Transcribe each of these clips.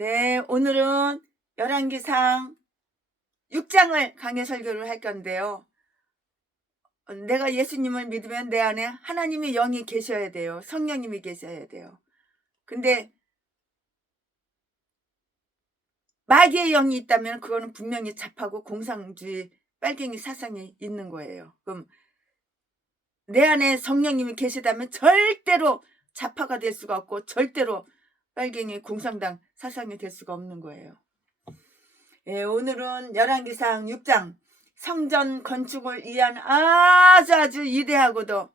네, 오늘은 열왕기상 6장을 강해 설교를 할 건데요. 내가 예수님을 믿으면 내 안에 하나님의 영이 계셔야 돼요. 성령님이 계셔야 돼요. 근데 마귀의 영이 있다면 그거는 분명히 잡하고 공상주의, 빨갱이 사상이 있는 거예요. 그럼 내 안에 성령님이 계시다면 절대로 잡하가 될 수가 없고 절대로 빨갱이 공상당 사상이 될 수가 없는 거예요. 예, 오늘은 열왕기상 6장 성전 건축을 위한 아주 위대하고도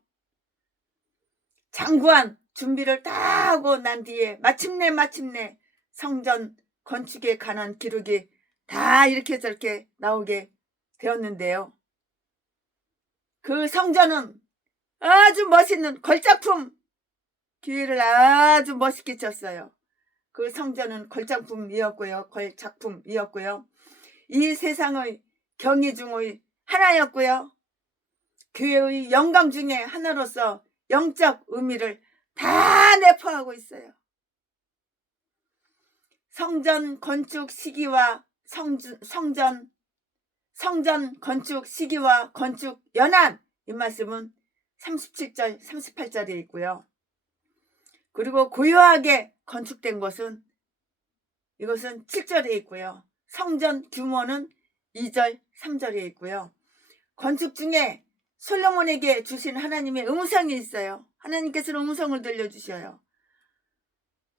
장구한 준비를 다 하고 난 뒤에 마침내 성전 건축에 관한 기록이 다 이렇게 저렇게 나오게 되었는데요. 그 성전은 아주 멋있는 걸작품 기회를 아주 멋있게 쳤어요. 그 성전은 걸작품이었고요. 이 세상의 경이 중의 하나였고요. 교회의 영광 중에 하나로서 영적 의미를 다 내포하고 있어요. 성전 건축 시기와 성전 건축 시기와 건축 연한, 이 말씀은 37절 38절에 있고요. 그리고 고요하게 건축된 것은 이것은 7절에 있고요. 성전 규모는 2절 3절에 있고요. 건축 중에 솔로몬에게 주신 하나님의 음성이 있어요. 하나님께서는 음성을 들려주셔요.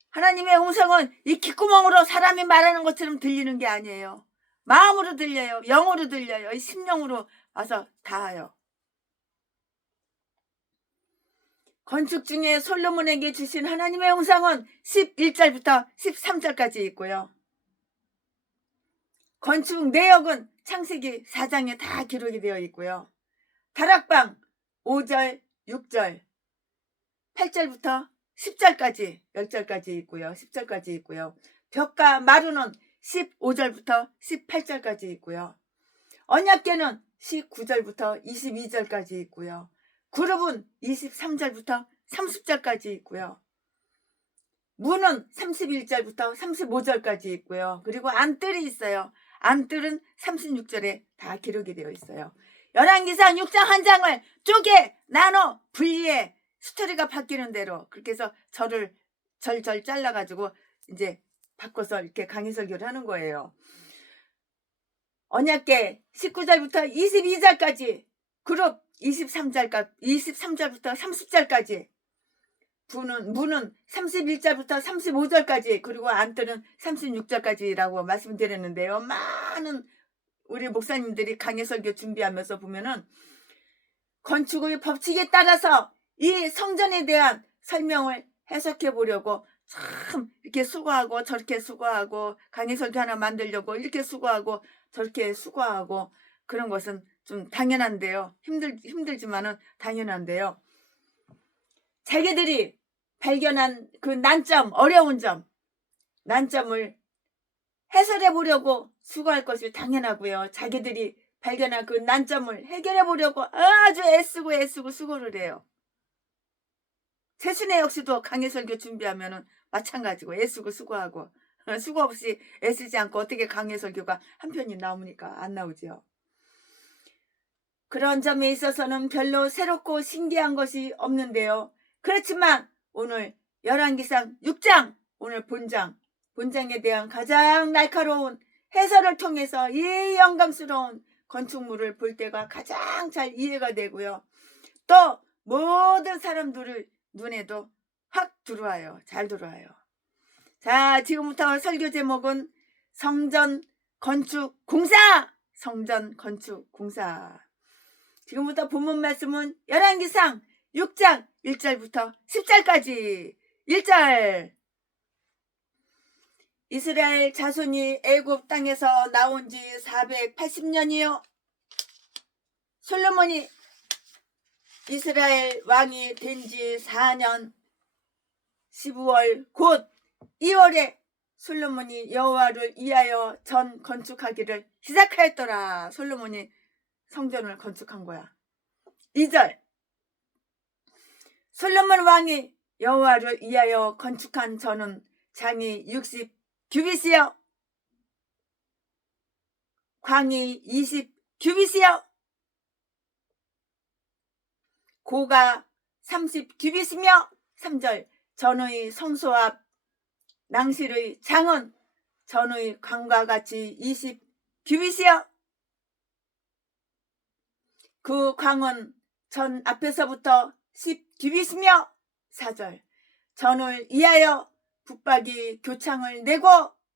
하나님의 음성은 이 귓구멍으로 사람이 말하는 것처럼 들리는 게 아니에요. 마음으로 들려요. 영으로 들려요. 이 심령으로 와서 닿아요. 건축 중에 솔로몬에게 주신 하나님의 음성은 11절부터 13절까지 있고요. 건축 내역은 창세기 4장에 다 기록이 되어 있고요. 다락방 5절, 6절, 8절부터 10절까지, 10절까지 있고요. 10절까지 있고요. 벽과 마루는 15절부터 18절까지 있고요. 언약궤는 19절부터 22절까지 있고요. 그룹은 23절부터 30절까지 있고요. 문은 31절부터 35절까지 있고요. 그리고 안뜰이 있어요. 안뜰은 36절에 다 기록이 되어 있어요. 열왕기상 6장 한 장을 쪼개 나눠 분리해 스토리가 바뀌는 대로 그렇게 해서 절을 잘라가지고 이제 바꿔서 이렇게 강의 설교를 하는 거예요. 언약궤 19절부터 22절까지, 그룹 23절부터 30절까지, 문은 31절부터 35절까지, 그리고 안뜰은 36절까지라고 말씀드렸는데요. 많은 우리 목사님들이 강의 설교 준비하면서 보면은 건축의 법칙에 따라서 이 성전에 대한 설명을 해석해 보려고 참 이렇게 수고하고 저렇게 수고하고 강의 설교 하나 만들려고 이렇게 수고하고 저렇게 수고하고, 그런 것은 좀 당연한데요. 힘들지만은 당연한데요. 자기들이 발견한 그 난점, 어려운 점, 난점을 해설해 보려고 수고할 것이 당연하고요. 자기들이 발견한 그 난점을 해결해 보려고 아주 애쓰고 수고를 해요. 최순애 역시도 강의 설교 준비하면은 마찬가지고 애쓰고 수고하고, 수고 없이 애쓰지 않고 어떻게 강의 설교가 한 편이 나옵니까? 안 나오죠. 그런 점에 있어서는 별로 새롭고 신기한 것이 없는데요. 그렇지만 오늘 열왕기상 6장, 오늘 본장에 대한 가장 날카로운 해설을 통해서 이 영광스러운 건축물을 볼 때가 가장 잘 이해가 되고요. 또 모든 사람들의 눈에도 확 들어와요. 잘 들어와요. 자, 지금부터 설교 제목은 성전 건축 공사! 성전 건축 공사. 지금부터 본문 말씀은 열왕기상 6장 1절부터 10절까지. 1절. 이스라엘 자손이 애굽 땅에서 나온 지 480년이요. 솔로몬이 이스라엘 왕이 된 지 4년 15월 곧 2월에 솔로몬이 여호와를 위하여 전 건축하기를 시작하였더라. 솔로몬이 성전을 건축한 거야. 2절. 솔로몬 왕이 여호와를 위하여 건축한 전은 장이 규빗이요. 광이 20 규빗이요. 고가 30 규빗이며 3절 전의 성소 앞 낭실의 장은 전의 광과 같이 20 규빗이요. 그 광은 전 앞에서부터 10 규빗이며 4절 전을 이하여 붙박이 교창을 내고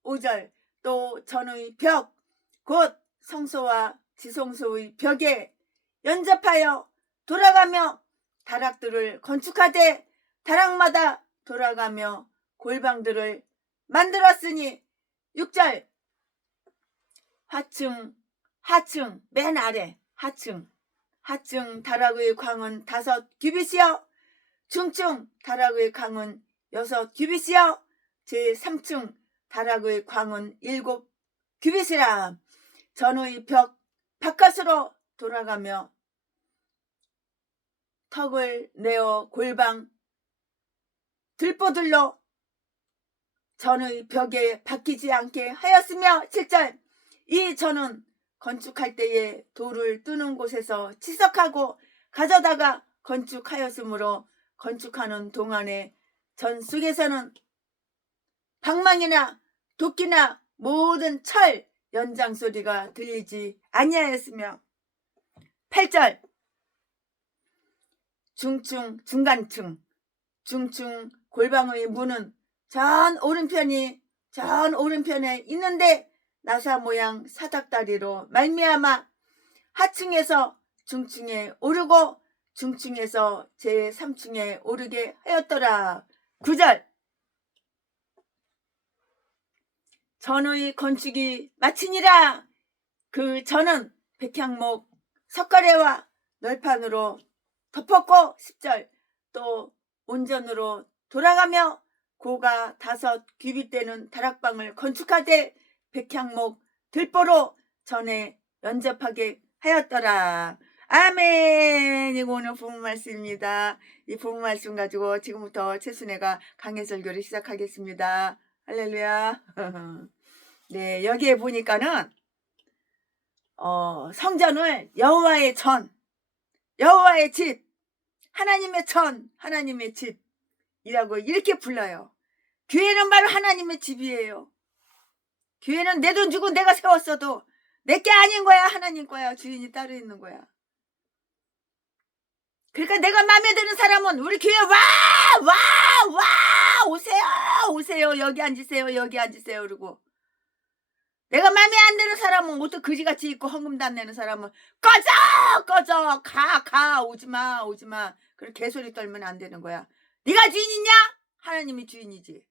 5절 또 전의 벽 곧 성소와 지성소의 벽에 연접하여 돌아가며 다락들을 건축하되 다락마다 돌아가며 골방들을 만들었으니 6절 하층 맨 아래 하층 다락의 광은 5 규빗이요. 중층 다락의 광은 6 규빗이요. 제3층 다락의 광은 7 규빗이라. 전의 벽 바깥으로 돌아가며 턱을 내어 골방 들보들로 전의 벽에 박히지 않게 하였으며 7절 이 전은 건축할 때에 돌을 뜨는 곳에서 치석하고 가져다가 건축하였으므로 건축하는 동안에 전 속에서는 방망이나 도끼나 모든 철 연장 소리가 들리지 아니하였으며 8절 중층 골방의 문은 전 오른편에 있는데 나사 모양 사닥다리로 말미암아 하층에서 중층에 오르고 중층에서 제3층에 오르게 하였더라. 9절 전의 건축이 마치니라. 그 전은 백향목 석가래와 널판으로 덮었고 10절 또 온전으로 돌아가며 고가 5 규빗되는 다락방을 건축하되 백향목 들보로 전에 연접하게 하였더라. 아멘. 이거 오늘 본문 말씀입니다. 이 본문 말씀 가지고 지금부터 최순애가 강해설교를 시작하겠습니다. 할렐루야. 네, 여기에 보니까는 성전을 여호와의 집, 하나님의 하나님의 집이라고 이렇게 불러요. 교회는 바로 하나님의 집이에요. 교회는 내 돈 주고 내가 세웠어도 내게 아닌 거야. 하나님 거야. 주인이 따로 있는 거야. 그러니까 내가 마음에 드는 사람은 우리 교회 와 오세요. 여기 앉으세요. 그러고 내가 마음에 안 드는 사람은 옷도 그지같이 입고 헌금도 안 내는 사람은 꺼져 가 오지마 그런 개소리 떨면 안 되는 거야. 네가 주인이냐? 하나님이 주인이지.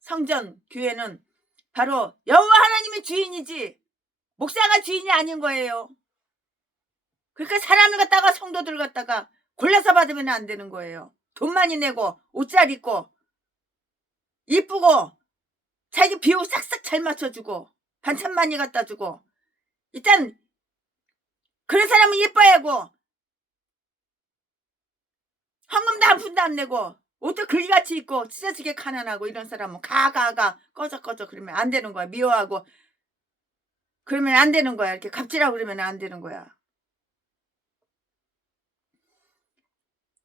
성전 교회는 바로 여호와 하나님의 주인이지 목사가 주인이 아닌 거예요. 그러니까 사람을 갖다가 성도들 갖다가 골라서 받으면 안 되는 거예요. 돈 많이 내고 옷 잘 입고 이쁘고 자기 비용 싹싹 잘 맞춰주고 반찬 많이 갖다 주고 일단 그런 사람은 예뻐야 하고 헌금도 한 푼도 안 내고 옷도 그지같이 입고 찢어지게 가난하고 이런 사람은 가 꺼져 그러면 안 되는 거야. 미워하고 그러면 안 되는 거야. 이렇게 갑질하고 그러면 안 되는 거야.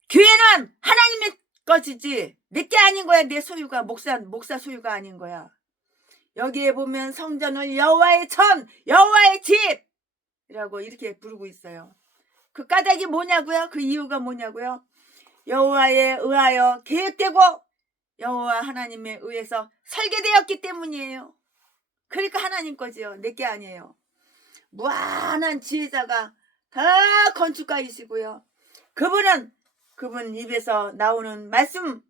교회는 하나님의 것이지 내게 아닌 거야. 내 소유가 목사 소유가 아닌 거야. 여기에 보면 성전을 여호와의 여호와의 집이라고 이렇게 부르고 있어요. 그 까닭이 뭐냐고요? 그 이유가 뭐냐고요? 여호와에 의하여 계획되고 여호와 하나님에 의해서 설계되었기 때문이에요. 그러니까 하나님 거지요. 내게 아니에요. 무한한 지혜자가 다 건축가이시고요. 그분 입에서 나오는 말씀,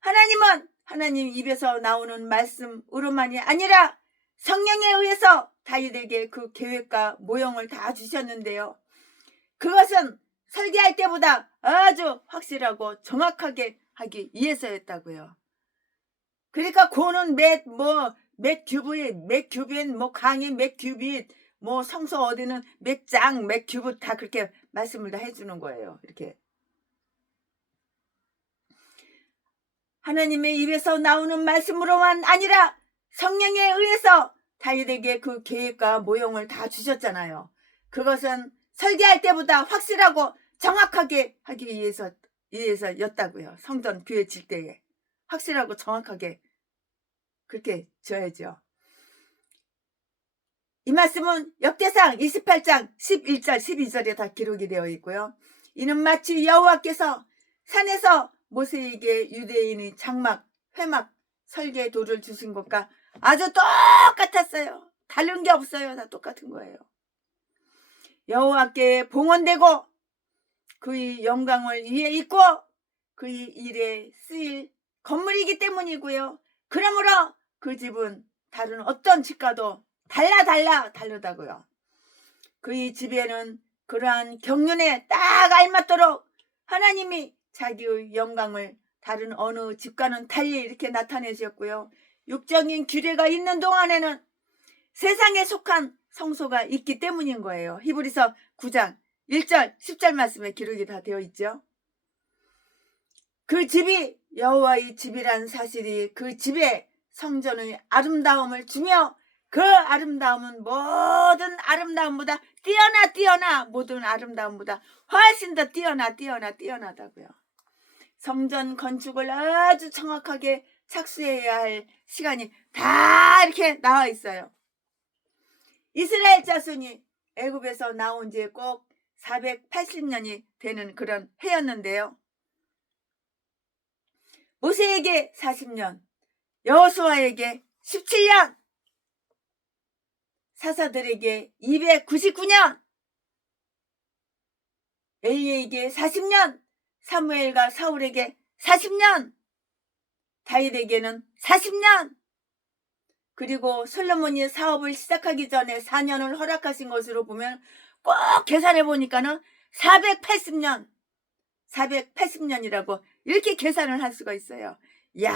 하나님은 하나님 입에서 나오는 말씀으로만이 아니라 성령에 의해서 다윗에게 그 계획과 모형을 다 주셨는데요. 그것은 설계할 때보다 아주 확실하고 정확하게 하기 위해서였다고요. 그러니까 고는 몇 규빗, 뭐 강이 몇 규빗, 뭐 성소 어디는 몇 장, 몇 규빗 다 그렇게 말씀을 다 해주는 거예요. 이렇게. 하나님의 입에서 나오는 말씀으로만 아니라 성령에 의해서 다윗에게 그 계획과 모형을 다 주셨잖아요. 그것은 설계할 때보다 확실하고 정확하게 하기 위해서였다고요. 성전 교회 질 때에 확실하고 정확하게 그렇게 져야죠. 이 말씀은 역대상 28장 11절 12절에 다 기록이 되어 있고요. 이는 마치 여호와께서 산에서 모세에게 유대인의 장막, 회막, 설계도를 주신 것과 아주 똑같았어요. 다른 게 없어요. 다 똑같은 거예요. 여호와께 봉헌되고 그의 영광을 위에 있고 그의 일에 쓰일 건물이기 때문이고요. 그러므로 그 집은 다른 어떤 집과도 다르다고요. 그의 집에는 그러한 경륜에 딱 알맞도록 하나님이 자기의 영광을 다른 어느 집과는 달리 이렇게 나타내셨고요. 육적인 규례가 있는 동안에는 세상에 속한 성소가 있기 때문인 거예요. 히브리서 9장 1절 10절 말씀에 기록이 다 되어 있죠. 그 집이 여호와의 집이란 사실이 그 집에 성전의 아름다움을 주며 그 아름다움은 모든 아름다움보다 뛰어나 모든 아름다움보다 훨씬 더 뛰어나다고요. 성전 건축을 아주 정확하게 착수해야 할 시간이 다 이렇게 나와 있어요. 이스라엘 자손이 애굽에서 나온 지 꼭 480년이 되는 그런 해였는데요. 모세에게 40년, 여호수아에게 17년, 사사들에게 299년, 엘리에게 40년, 사무엘과 사울에게 40년, 다윗에게는 40년, 그리고 솔로몬이 사업을 시작하기 전에 4년을 허락하신 것으로 보면 꼭 계산해 보니까는 480년이라고 이렇게 계산을 할 수가 있어요. 이야,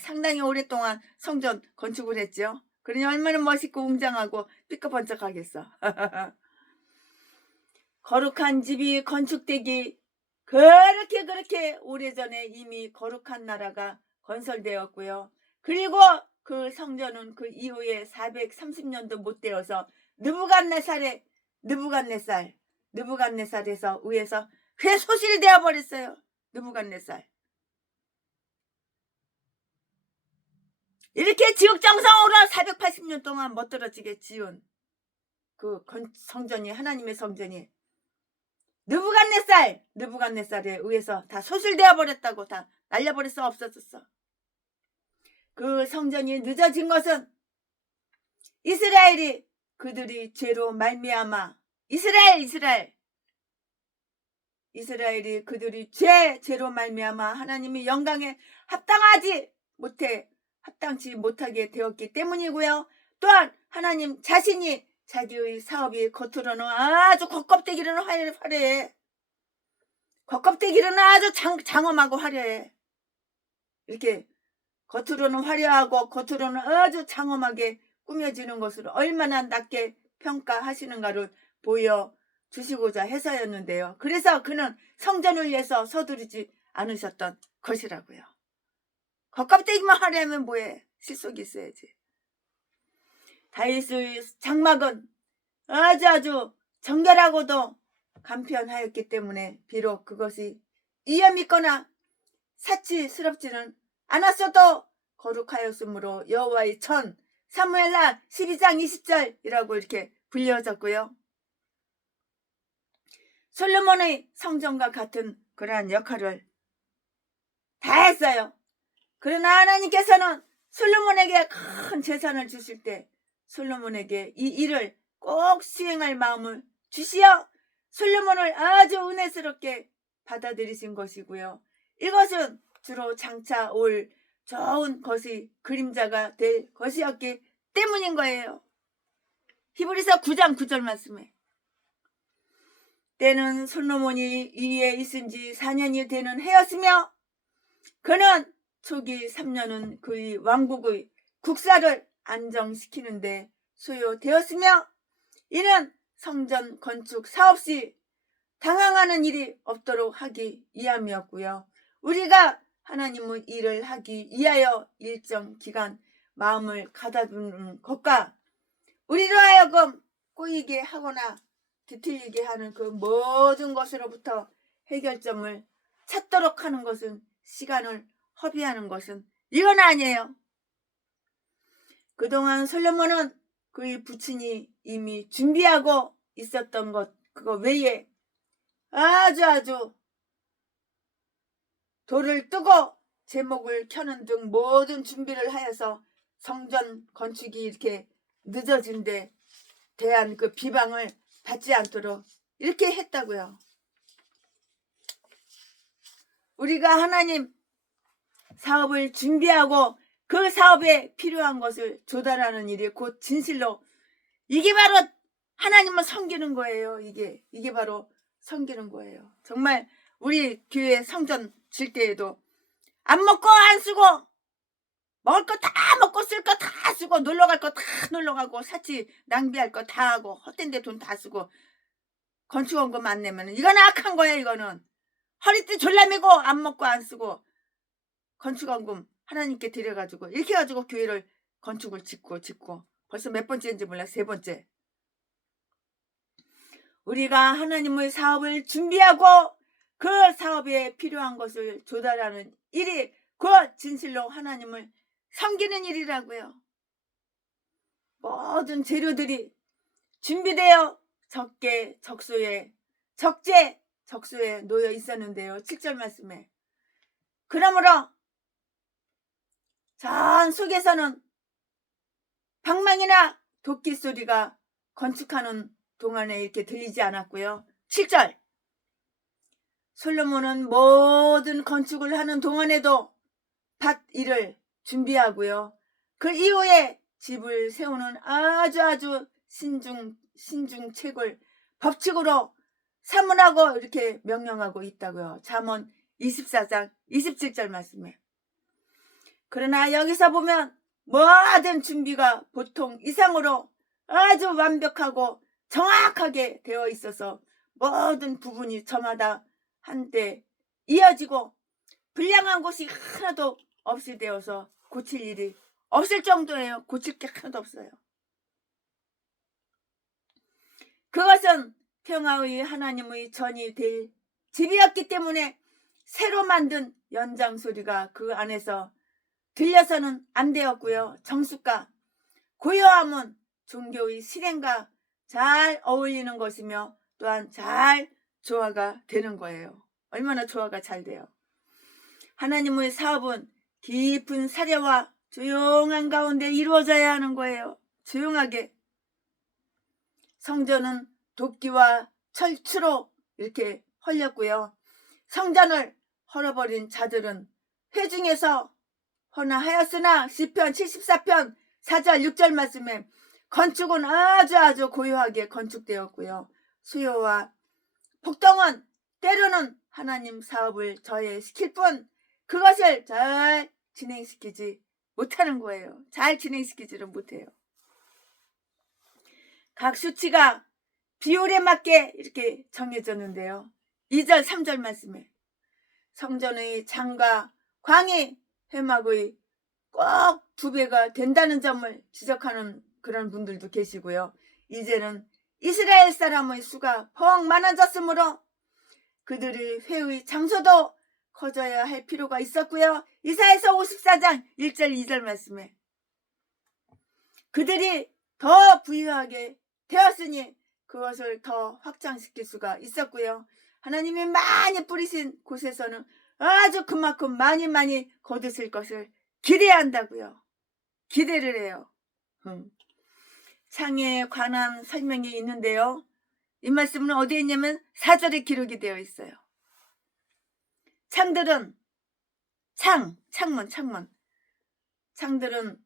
상당히 오랫동안 성전 건축을 했죠. 그러니 얼마나 멋있고 웅장하고 삐까번쩍하겠어. 거룩한 집이 건축되기 그렇게 오래전에 이미 거룩한 나라가 건설되었고요. 그리고 그 성전은 그 이후에 430년도 못 되어서 느부갓네살에서 의해서 회소실되어 버렸어요. 느부갓네살. 이렇게 지극정성으로 480년 동안 멋들어지게 지은 그 성전이, 하나님의 성전이 느부갓네살에 의해서 다 소실되어 버렸다고, 다 날려버려서 없어졌어. 그 성전이 늦어진 것은 이스라엘이 그들이 죄로 말미암아 이스라엘이 그들이 죄로 말미암아 하나님의 영광에 합당치 못하게 되었기 때문이고요. 또한 하나님 자신이 자기의 사업이 겉으로는 아주 겉껍데기로는 화려해. 겉껍데기로는 아주 장엄하고 화려해. 이렇게 겉으로는 화려하고 겉으로는 아주 장엄하게 꾸며지는 것을 얼마나 낮게 평가하시는가를 보여주시고자 해서였는데요. 그래서 그는 성전을 위해서 서두르지 않으셨던 것이라고요. 겉껍데기만 화려하면 뭐해? 실속이 있어야지. 다윗의 장막은 아주 정결하고도 간편하였기 때문에 비록 그것이 위험 있거나 사치스럽지는 않았어도 거룩하였으므로 여호와의 천, 사무엘하 12장 20절이라고 이렇게 불려졌고요. 솔로몬의 성전과 같은 그러한 역할을 다 했어요. 그러나 하나님께서는 솔로몬에게 큰 재산을 주실 때 솔로몬에게 이 일을 꼭 수행할 마음을 주시어 솔로몬을 아주 은혜스럽게 받아들이신 것이고요. 이것은 주로 장차 올 좋은 것이 그림자가 될 것이었기 때문인 거예요. 히브리서 9장 9절 말씀에 때는 솔로몬이 위에 있은 지 4년이 되는 해였으며 그는 초기 3년은 그의 왕국의 국사를 안정시키는데 소요되었으며 이는 성전 건축 사업 시 당황하는 일이 없도록 하기 위함이었고요. 우리가 하나님의 일을 하기 위하여 일정 기간 마음을 가다두는 것과 우리로 하여금 꼬이게 하거나 뒤틀리게 하는 그 모든 것으로부터 해결점을 찾도록 하는 것은, 시간을 허비하는 것은 이건 아니에요. 그동안 솔로몬은 그의 부친이 이미 준비하고 있었던 것, 그거 외에 아주 돌을 뜨고 제목을 켜는 등 모든 준비를 하여서 성전 건축이 이렇게 늦어진 데 대한 그 비방을 받지 않도록 이렇게 했다고요. 우리가 하나님 사업을 준비하고 그 사업에 필요한 것을 조달하는 일이 곧 진실로, 이게 바로 하나님을 섬기는 거예요. 이게 바로 섬기는 거예요. 정말 우리 교회 성전 질 때에도 안 먹고 안 쓰고, 먹을 거 다 먹고 쓸 거 다 쓰고, 놀러 갈 거 다 놀러 가고, 사치 낭비할 거 다 하고, 헛된 데 돈 다 쓰고, 건축원금 안 내면 이건 악한 거야. 이거는 허리띠 졸라매고 안 먹고 안 쓰고 건축원금 하나님께 드려가지고 이렇게 해가지고 교회를 건축을 짓고 벌써 몇 번째인지 몰라. 3번째. 우리가 하나님의 사업을 준비하고 그 사업에 필요한 것을 조달하는 일이 그 진실로 하나님을 섬기는 일이라고요. 모든 재료들이 준비되어 적재 적소에 놓여 있었는데요. 7절 말씀에. 그러므로 전 속에서는 방망이나 도끼 소리가 건축하는 동안에 이렇게 들리지 않았고요. 7절. 솔로몬은 모든 건축을 하는 동안에도 밭 일을 준비하고요. 그 이후에 집을 세우는 아주 신중책을 법칙으로 삼으라고 이렇게 명령하고 있다고요. 잠언 24장 27절 말씀에. 그러나 여기서 보면 모든 준비가 보통 이상으로 아주 완벽하고 정확하게 되어 있어서 모든 부분이 저마다 한때 이어지고 불량한 곳이 하나도 없이 되어서 고칠 일이 없을 정도예요. 고칠 게 하나도 없어요. 그것은 평화의 하나님의 전이 될 집이었기 때문에 새로 만든 연장 소리가 그 안에서 들려서는 안 되었고요. 정숙과 고요함은 종교의 실행과 잘 어울리는 것이며 또한 잘 조화가 되는 거예요. 얼마나 조화가 잘 돼요. 하나님의 사업은 깊은 사려와 조용한 가운데 이루어져야 하는 거예요. 조용하게. 성전은 도끼와 철추로 이렇게 헐렸고요. 성전을 헐어버린 자들은 회중에서 헌화하였으나 시편 74편 4절 6절 말씀에 건축은 아주 고요하게 건축되었고요. 수요와 폭동은 때로는 하나님 사업을 저해시킬 뿐 그것을 잘 진행시키지 못하는 거예요. 잘 진행시키지를 못해요. 각 수치가 비율에 맞게 이렇게 정해졌는데요. 2절 3절 말씀에 성전의 장과 광이 회막의 꼭 2배가 된다는 점을 지적하는 그런 분들도 계시고요. 이제는 이스라엘 사람의 수가 펑 많아졌으므로 그들의 회의 장소도 커져야 할 필요가 있었고요. 이사야서 54장 1절 2절 말씀에 그들이 더 부유하게 되었으니 그것을 더 확장시킬 수가 있었고요. 하나님이 많이 뿌리신 곳에서는 아주 그만큼 많이 거두실 것을 기대해야 한다고요. 기대를 해요. 창에 관한 설명이 있는데요. 이 말씀은 어디에 있냐면 4절에 기록이 되어 있어요. 창들은 창들은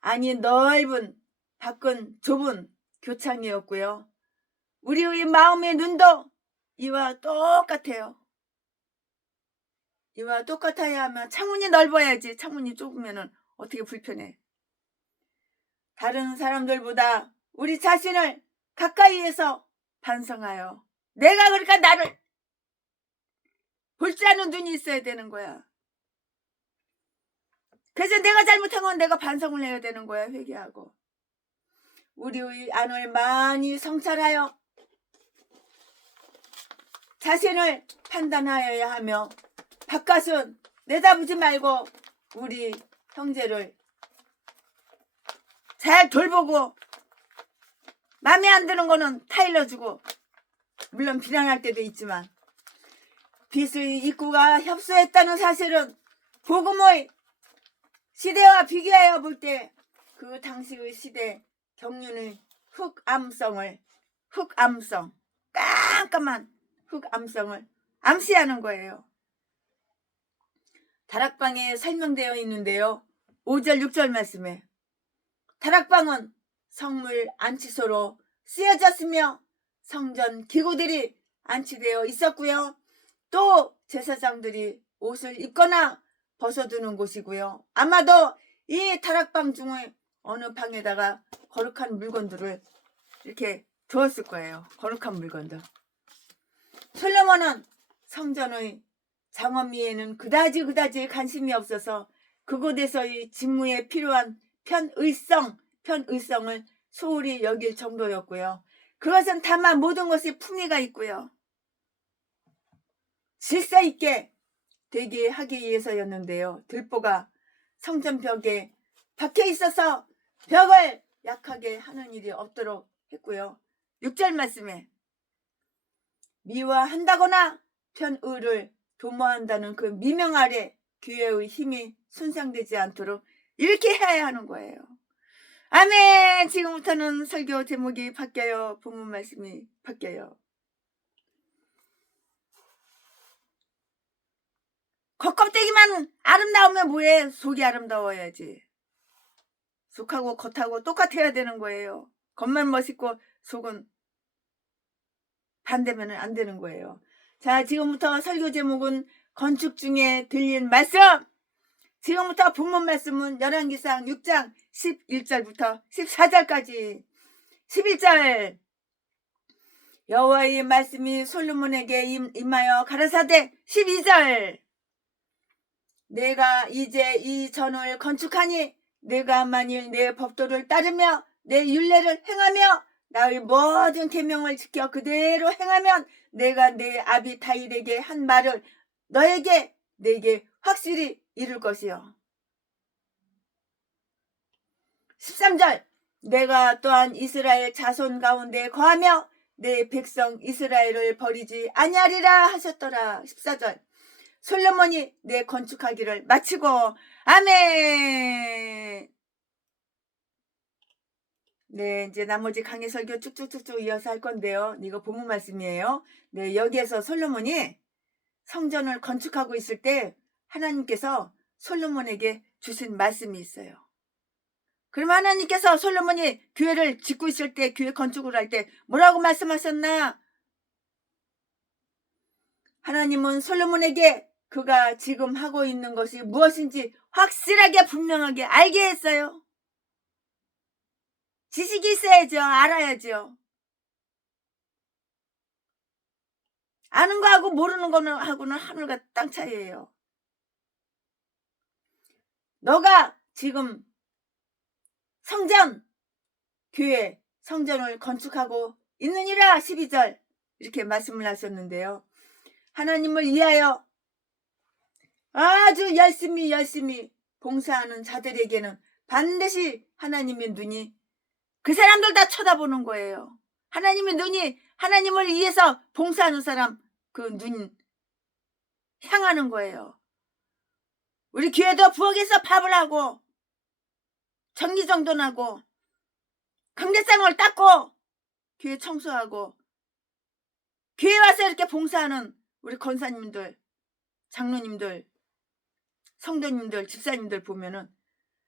안이 넓은 밖은 좁은 교창이었고요. 우리의 마음의 눈도 이와 똑같아요. 이와 똑같아야 하면 창문이 넓어야지. 창문이 좁으면 어떻게 불편해. 다른 사람들보다 우리 자신을 가까이에서 반성하여 내가 그러니까 나를 볼 줄 아는 눈이 있어야 되는 거야. 그래서 내가 잘못한 건 내가 반성을 해야 되는 거야. 회개하고 우리의 안을 많이 성찰하여 자신을 판단하여야 하며 바깥은 내다보지 말고 우리 형제를 잘 돌보고 마음에 안 드는 거는 타일러주고, 물론 비난할 때도 있지만 빛의 입구가 협소했다는 사실은 복음의 시대와 비교하여 볼 때 그 당시의 시대 경륜의 흑암성, 깜깜한 흑암성을 암시하는 거예요. 다락방에 설명되어 있는데요. 5절 6절 말씀에 다락방은 성물 안치소로 쓰여졌으며 성전 기구들이 안치되어 있었고요. 또 제사장들이 옷을 입거나 벗어두는 곳이고요. 아마도 이 다락방 중에 어느 방에다가 거룩한 물건들을 이렇게 두었을 거예요. 거룩한 물건들. 솔로몬은 성전의 장엄미에는 그다지 관심이 없어서 그곳에서의 직무에 필요한 편의성을 소홀히 여길 정도였고요. 그것은 다만 모든 것이 품위가 있고요. 질서 있게 되게 하기 위해서였는데요. 들보가 성전 벽에 박혀 있어서 벽을 약하게 하는 일이 없도록 했고요. 6절 말씀에 미화한다거나 편의를 도모한다는 그 미명 아래 교회의 힘이 손상되지 않도록 이렇게 해야 하는 거예요. 아멘. 지금부터는 설교 제목이 바뀌어요. 본문 말씀이 바뀌어요. 겉껍데기만 아름다우면 뭐해? 속이 아름다워야지. 속하고 겉하고 똑같아야 되는 거예요. 겉만 멋있고 속은 반대면 안 되는 거예요. 자, 지금부터 설교 제목은 건축 중에 들린 말씀. 지금부터 본문 말씀은 열왕기상 6장 11절부터 14절까지. 11절 여호와의 말씀이 솔로몬에게 임하여 가라사대. 12절 내가 이제 이 전을 건축하니 내가 만일 내 법도를 따르며 내 율례를 행하며 나의 모든 계명을 지켜 그대로 행하면 내가 내 아비 다윗에게 한 말을 내게 확실히 이룰 것이요. 13절 내가 또한 이스라엘 자손 가운데 거하며 내 백성 이스라엘을 버리지 아니하리라 하셨더라. 14절 솔로몬이 내 건축하기를 마치고 아멘. 네, 이제 나머지 강의 설교 쭉쭉쭉쭉 이어서 할 건데요. 이거 본문 말씀이에요. 네, 여기에서 솔로몬이 성전을 건축하고 있을 때 하나님께서 솔로몬에게 주신 말씀이 있어요. 그러면 하나님께서 솔로몬이 교회를 짓고 있을 때, 교회 건축을 할 때 뭐라고 말씀하셨나? 하나님은 솔로몬에게 그가 지금 하고 있는 것이 무엇인지 확실하게 분명하게 알게 했어요. 지식이 있어야죠. 알아야죠. 아는 거하고 모르는 거하고는 하늘과 땅 차이예요. 너가 지금 성전, 교회, 성전을 건축하고 있느니라. 12절 이렇게 말씀을 하셨는데요. 하나님을 위하여 아주 열심히 봉사하는 자들에게는 반드시 하나님의 눈이 그 사람들 다 쳐다보는 거예요. 하나님의 눈이 하나님을 위해서 봉사하는 사람 그 눈 향하는 거예요. 우리 교회도 부엌에서 밥을 하고 정리정돈하고 강대상을 닦고 교회 청소하고 교회 와서 이렇게 봉사하는 우리 권사님들, 장로님들, 성도님들, 집사님들 보면은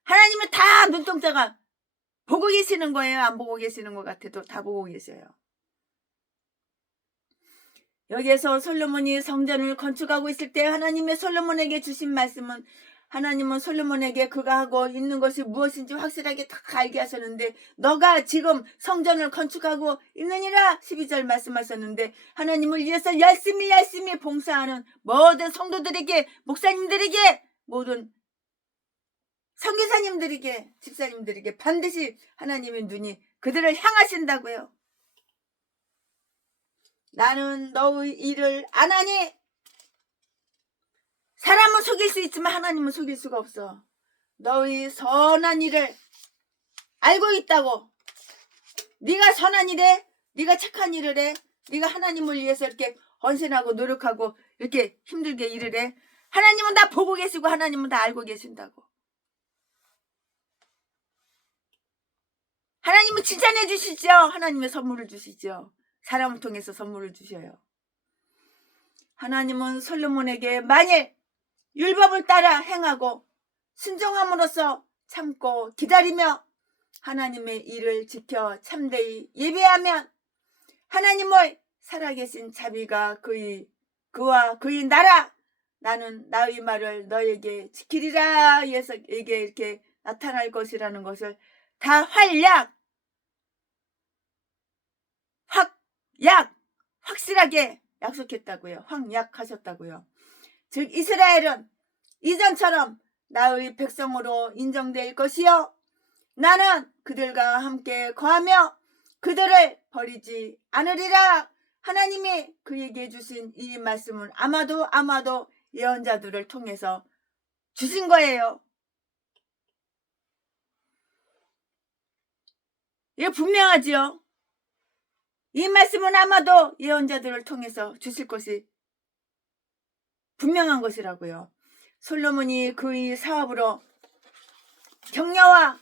하나님은 다 눈동자가 보고 계시는 거예요. 안 보고 계시는 것 같아도 다 보고 계셔요. 여기에서 솔로몬이 성전을 건축하고 있을 때 하나님의 솔로몬에게 주신 말씀은 하나님은 솔로몬에게 그가 하고 있는 것이 무엇인지 확실하게 다 알게 하셨는데 너가 지금 성전을 건축하고 있느니라 12절 말씀하셨는데 하나님을 위해서 열심히 봉사하는 모든 성도들에게 목사님들에게 모든 선교사님들에게, 집사님들에게 반드시 하나님의 눈이 그들을 향하신다고요. 나는 너의 일을 안 하니. 사람은 속일 수 있지만 하나님은 속일 수가 없어. 너의 선한 일을 알고 있다고. 네가 선한 일에, 네가 착한 일을 해, 네가 하나님을 위해서 이렇게 헌신하고 노력하고 이렇게 힘들게 일을 해. 하나님은 다 보고 계시고 하나님은 다 알고 계신다고. 하나님은 칭찬해 주시죠. 하나님의 선물을 주시죠. 사람을 통해서 선물을 주셔요. 하나님은 솔로몬에게 만일 율법을 따라 행하고 순종함으로써 참고 기다리며 하나님의 일을 지켜 참되이 예배하면 하나님의 살아계신 자비가 그와 그의 나라, 나는 나의 말을 너에게 지키리라 에게 이렇게 나타날 것이라는 것을 다 확실하게 약속했다고요. 확약하셨다고요. 즉 이스라엘은 이전처럼 나의 백성으로 인정될 것이요, 나는 그들과 함께 거하며 그들을 버리지 않으리라. 하나님이 그에게 주신 이 말씀은 아마도 예언자들을 통해서 주신 거예요. 이게 분명하지요. 이 말씀은 아마도 예언자들을 통해서 주실 것이 분명한 것이라고요. 솔로몬이 그의 사업으로 격려와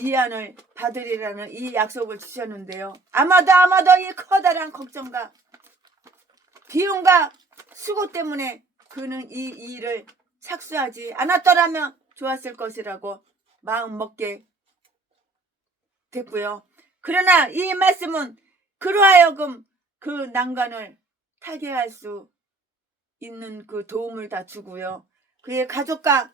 위안을 받으리라는 이 약속을 주셨는데요. 아마도 이 커다란 걱정과 비용과 수고 때문에 그는 이 일을 착수하지 않았더라면 좋았을 것이라고 마음 먹게 됐고요. 그러나 이 말씀은 그로 하여금 그 난관을 타개할 수 있는 그 도움을 다 주고요. 그의 가족과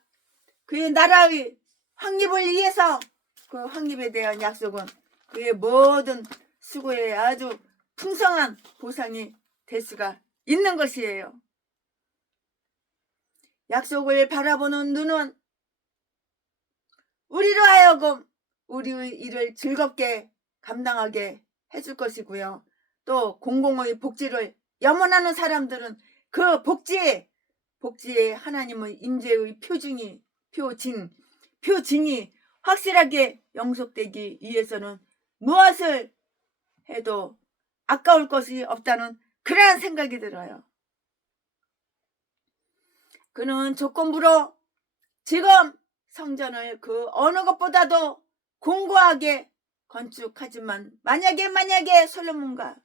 그의 나라의 확립을 위해서 그 확립에 대한 약속은 그의 모든 수고에 아주 풍성한 보상이 될 수가 있는 것이에요. 약속을 바라보는 눈은 우리로 하여금 우리의 일을 즐겁게 감당하게 해줄 것이고요. 또 공공의 복지를 염원하는 사람들은 그 복지에 하나님의 임재의 표징이 확실하게 영속되기 위해서는 무엇을 해도 아까울 것이 없다는 그러한 생각이 들어요. 그는 조건부로 지금 성전을 그 어느 것보다도 공고하게 건축하지만 만약에 솔로몬과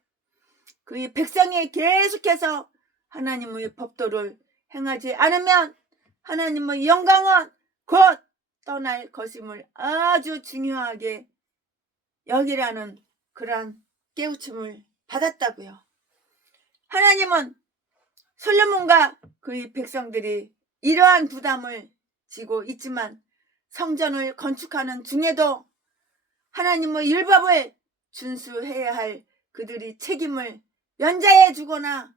그의 백성이 계속해서 하나님의 법도를 행하지 않으면 하나님의 영광은 곧 떠날 것임을 아주 중요하게 여기라는 그러한 깨우침을 받았다고요. 하나님은 솔로몬과 그의 백성들이 이러한 부담을 지고 있지만 성전을 건축하는 중에도 하나님의 율법을 준수해야 할 그들이 책임을 면제해 주거나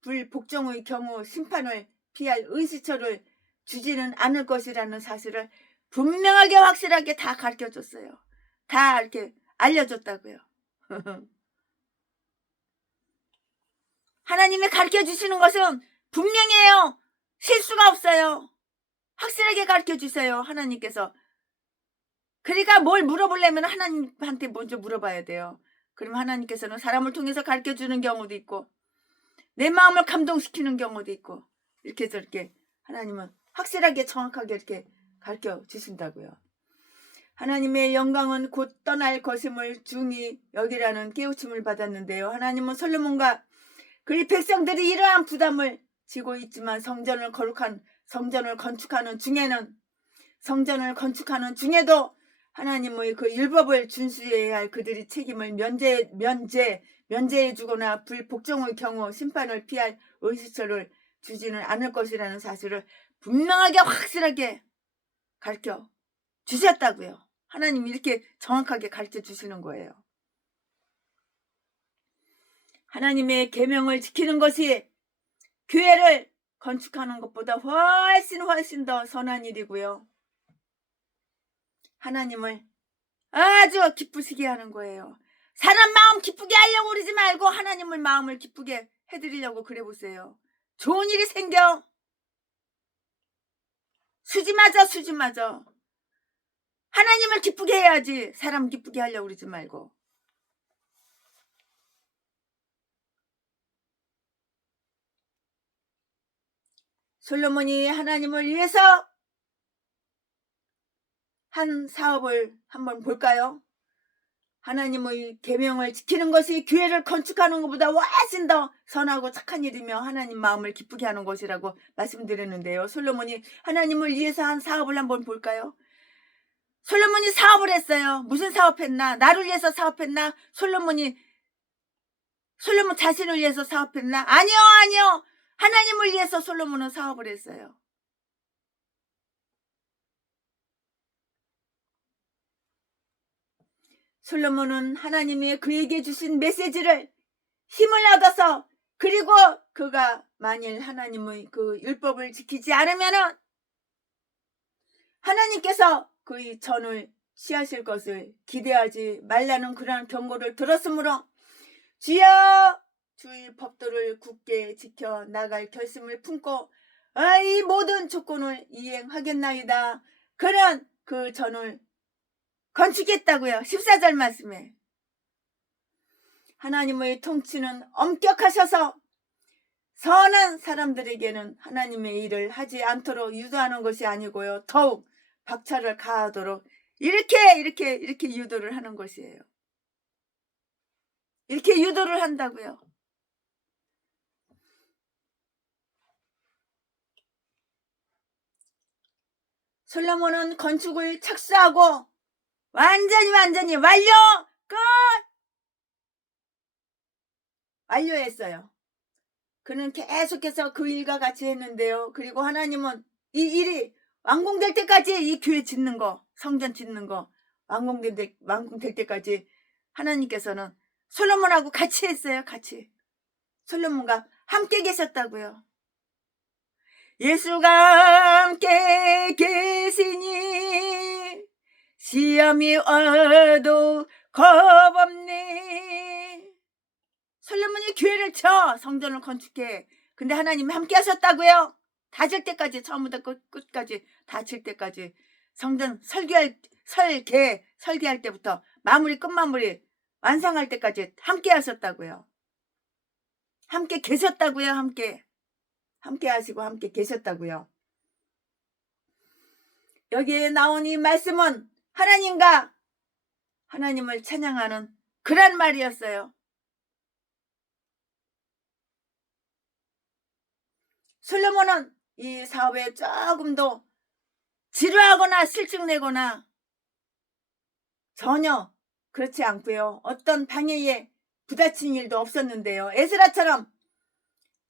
불복종의 경우 심판을 피할 의시처를 주지는 않을 것이라는 사실을 분명하게 확실하게 다 가르쳐줬어요. 다 이렇게 알려줬다고요. 하나님이 가르쳐주시는 것은 분명해요. 실수가 없어요. 확실하게 가르쳐주세요. 하나님께서. 그러니까 뭘 물어보려면 하나님한테 먼저 물어봐야 돼요. 그럼 하나님께서는 사람을 통해서 가르쳐주는 경우도 있고 내 마음을 감동시키는 경우도 있고 이렇게 저렇게 하나님은 확실하게 정확하게 이렇게 가르쳐 주신다고요. 하나님의 영광은 곧 떠날 것임을 중히 여기라는 깨우침을 받았는데요. 하나님은 솔로몬과 그의 백성들이 이러한 부담을 지고 있지만 성전을 건축하는 중에도 하나님의 그 율법을 준수해야 할 그들이 책임을 면제해 주거나 불복종의 경우 심판을 피할 의식처를 주지는 않을 것이라는 사실을 분명하게 확실하게 가르쳐 주셨다고요. 하나님이 이렇게 정확하게 가르쳐 주시는 거예요. 하나님의 계명을 지키는 것이 교회를 건축하는 것보다 훨씬 더 선한 일이고요. 하나님을 아주 기쁘시게 하는 거예요. 사람 마음 기쁘게 하려고 그러지 말고 하나님을 마음을 기쁘게 해드리려고 그래 보세요. 좋은 일이 생겨. 수지 맞아. 하나님을 기쁘게 해야지 사람 기쁘게 하려고 그러지 말고. 솔로몬이 하나님을 위해서 한 사업을 한번 볼까요? 하나님의 계명을 지키는 것이 교회를 건축하는 것보다 훨씬 더 선하고 착한 일이며 하나님 마음을 기쁘게 하는 것이라고 말씀드렸는데요. 솔로몬이 하나님을 위해서 한 사업을 한번 볼까요? 솔로몬이 사업을 했어요. 무슨 사업했나? 나를 위해서 사업했나? 솔로몬 자신을 위해서 사업했나? 아니요. 하나님을 위해서 솔로몬은 사업을 했어요. 솔로몬은 하나님이 그에게 주신 메시지를 힘을 얻어서, 그리고 그가 만일 하나님의 그 율법을 지키지 않으면은 하나님께서 그의 전을 취하실 것을 기대하지 말라는 그러한 경고를 들었으므로 주여 주의 법도를 굳게 지켜 나갈 결심을 품고 이 모든 조건을 이행하겠나이다. 그런 그 전을 건축했다고요. 14절 말씀에. 하나님의 통치는 엄격하셔서 선한 사람들에게는 하나님의 일을 하지 않도록 유도하는 것이 아니고요. 더욱 박차를 가하도록 이렇게 유도를 하는 것이에요. 이렇게 유도를 한다고요. 솔로몬은 건축을 착수하고 완전히 완료했어요. 그는 계속해서 그 일과 같이 했는데요. 그리고 하나님은 이 일이 완공될 때까지, 이 교회 짓는 거, 성전 짓는 거 완공될 때까지 하나님께서는 솔로몬하고 같이 했어요. 같이. 솔로몬과 함께 계셨다고요. 예수가 함께 계시니 시험이 와도 겁없네. 솔로몬이 교회를 쳐 성전을 건축해. 근데 하나님이 함께 하셨다고요. 다 질 때까지, 처음부터 끝까지 다 질 때까지, 성전 설계할 때부터 끝마무리 완성할 때까지 함께 하셨다고요. 함께 계셨다고요. 함께 하시고 함께 계셨다고요. 여기에 나온 이 말씀은 하나님과 하나님을 찬양하는 그런 말이었어요. 솔로몬은 이 사업에 조금도 지루하거나 실증내거나 전혀 그렇지 않고요. 어떤 방해에 부딪힌 일도 없었는데요. 에스라처럼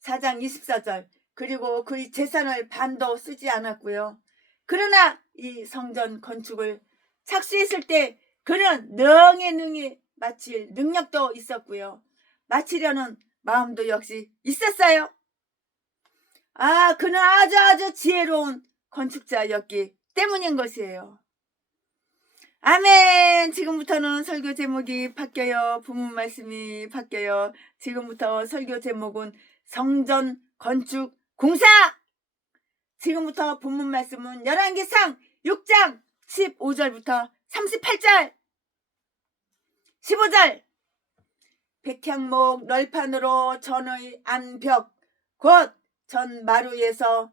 4장 24절 그리고 그의 재산을 반도 쓰지 않았고요. 그러나 이 성전 건축을 착수했을 때 그는 능히 마칠 능력도 있었고요. 마치려는 마음도 역시 있었어요. 그는 아주 지혜로운 건축자였기 때문인 것이에요. 아멘. 지금부터는 설교 제목이 바뀌어요. 부문 말씀이 바뀌어요. 지금부터 설교 제목은 성전 건축 공사. 지금부터 본문 말씀은 열왕기상 6장 15절부터 38절 15절 백향목 널판으로 전의 안벽 곧 전 마루에서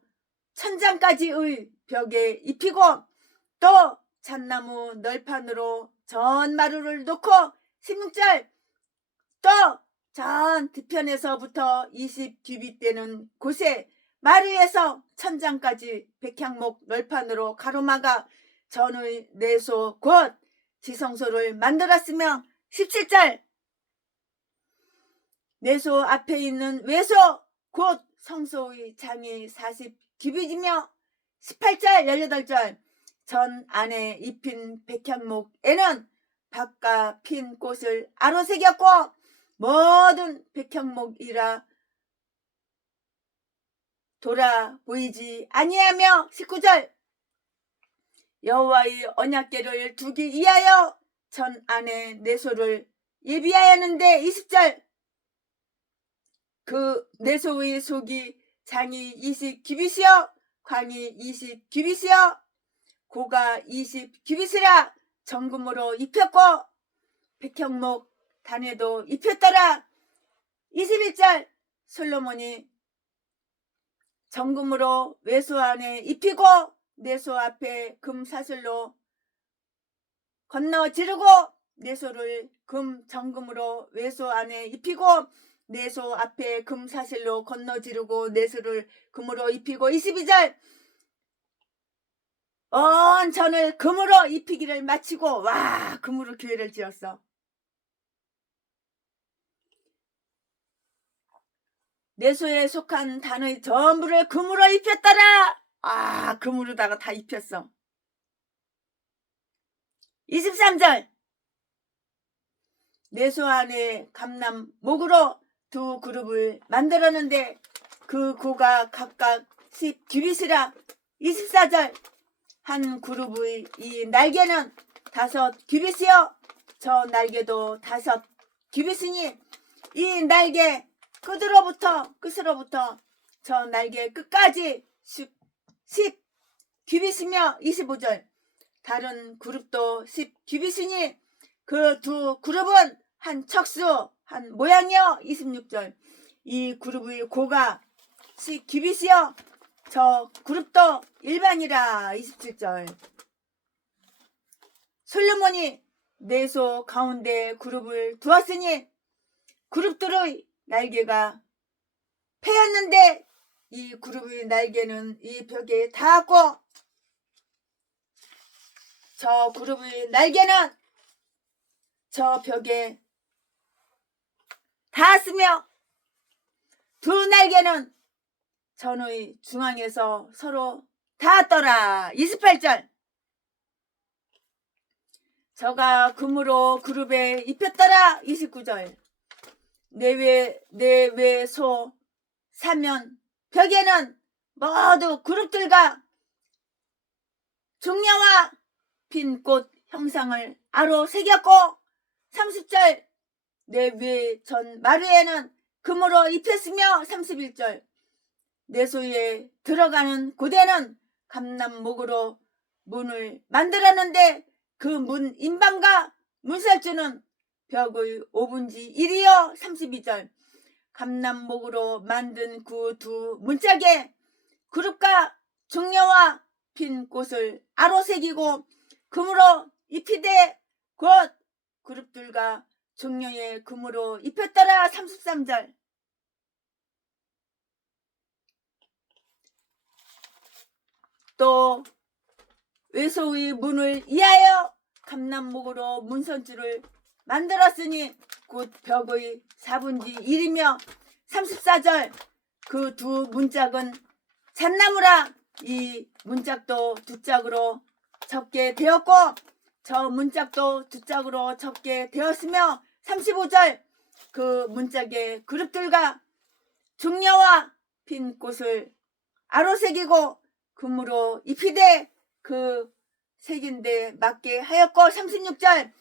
천장까지의 벽에 입히고 또 잣나무 널판으로 전 마루를 놓고 16절 또 전 뒤편에서부터 20규빗 되는 곳에 마루에서 천장까지 백향목 널판으로 가로막아 전의 내소 곧 지성소를 만들었으며 17절 내소 앞에 있는 외소 곧 성소의 장이 40규빗이며 18절 18절 전 안에 입힌 백향목에는 밭과 핀 꽃을 아로새겼고 모든 백향목이라 돌아 보이지 아니하며 19절 여호와의 언약궤를 두기 위하여 전 안에 내소를 예비하였는데 20절 그 내소의 속이 장이 20규빗이요 광이 20규빗이요 고가 20규빗이라 정금으로 입혔고 백향목 단에도 입혔더라. 21절 솔로몬이 정금으로 외소 안에 입히고 내소 앞에 금 사슬로 건너 지르고 내소를 금 정금으로 외소 안에 입히고 내소 앞에 금 사슬로 건너 지르고 내소를 금으로 입히고 22절 온 전을 금으로 입히기를 마치고 와 금으로 교회를 지었어. 내소에 속한 단의 전부를 금으로 입혔더라. 아 금으로다가 다 입혔어. 23절 내소 안에 감람 목으로 두 그룹을 만들었는데 그 고가 각각 10규빗이라. 24절 한 그룹의 이 날개는 5규빗이요 저 날개도 5규빗이니 이 날개 끝으로부터 저 날개 끝까지 10규빗이며 25절 다른 그룹도 10규빗이니 그 두 그룹은 한 척수 한 모양이요. 26절 이 그룹의 고가 10규빗이요 저 그룹도 일반이라. 27절 솔로몬이 내소 가운데 그룹을 두었으니 그룹들의 날개가 패였는데 이 그룹의 날개는 이 벽에 닿았고 저 그룹의 날개는 저 벽에 닿았으며 두 날개는 전의 중앙에서 서로 닿았더라. 28절 저가 금으로 그룹에 입혔더라. 29절 내외소 사면 벽에는 모두 그룹들과 중녀와 핀 꽃 형상을 아로 새겼고 30절 내외 전 마루에는 금으로 입혔으며 31절 내소에 들어가는 고대는 감람목으로 문을 만들었는데 그 문 인방과 문설주는 벽의 5분지 1이요. 32절 감람목으로 만든 그 두 문짝에 그룹과 중녀와 핀 꽃을 아로 새기고 금으로 입히되 곧 그룹들과 중녀의 금으로 입혔더라. 33절 또 외소의 문을 이하여 감람목으로 문선줄을 만들었으니 곧 벽의 4분지 1이며 34절 그 두 문짝은 잣나무라. 이 문짝도 두 짝으로 접게 되었고 저 문짝도 두 짝으로 접게 되었으며 35절 그 문짝의 그룹들과 중녀와 핀 꽃을 아로 새기고 금으로 입히되 그 색인데 맞게 하였고 36절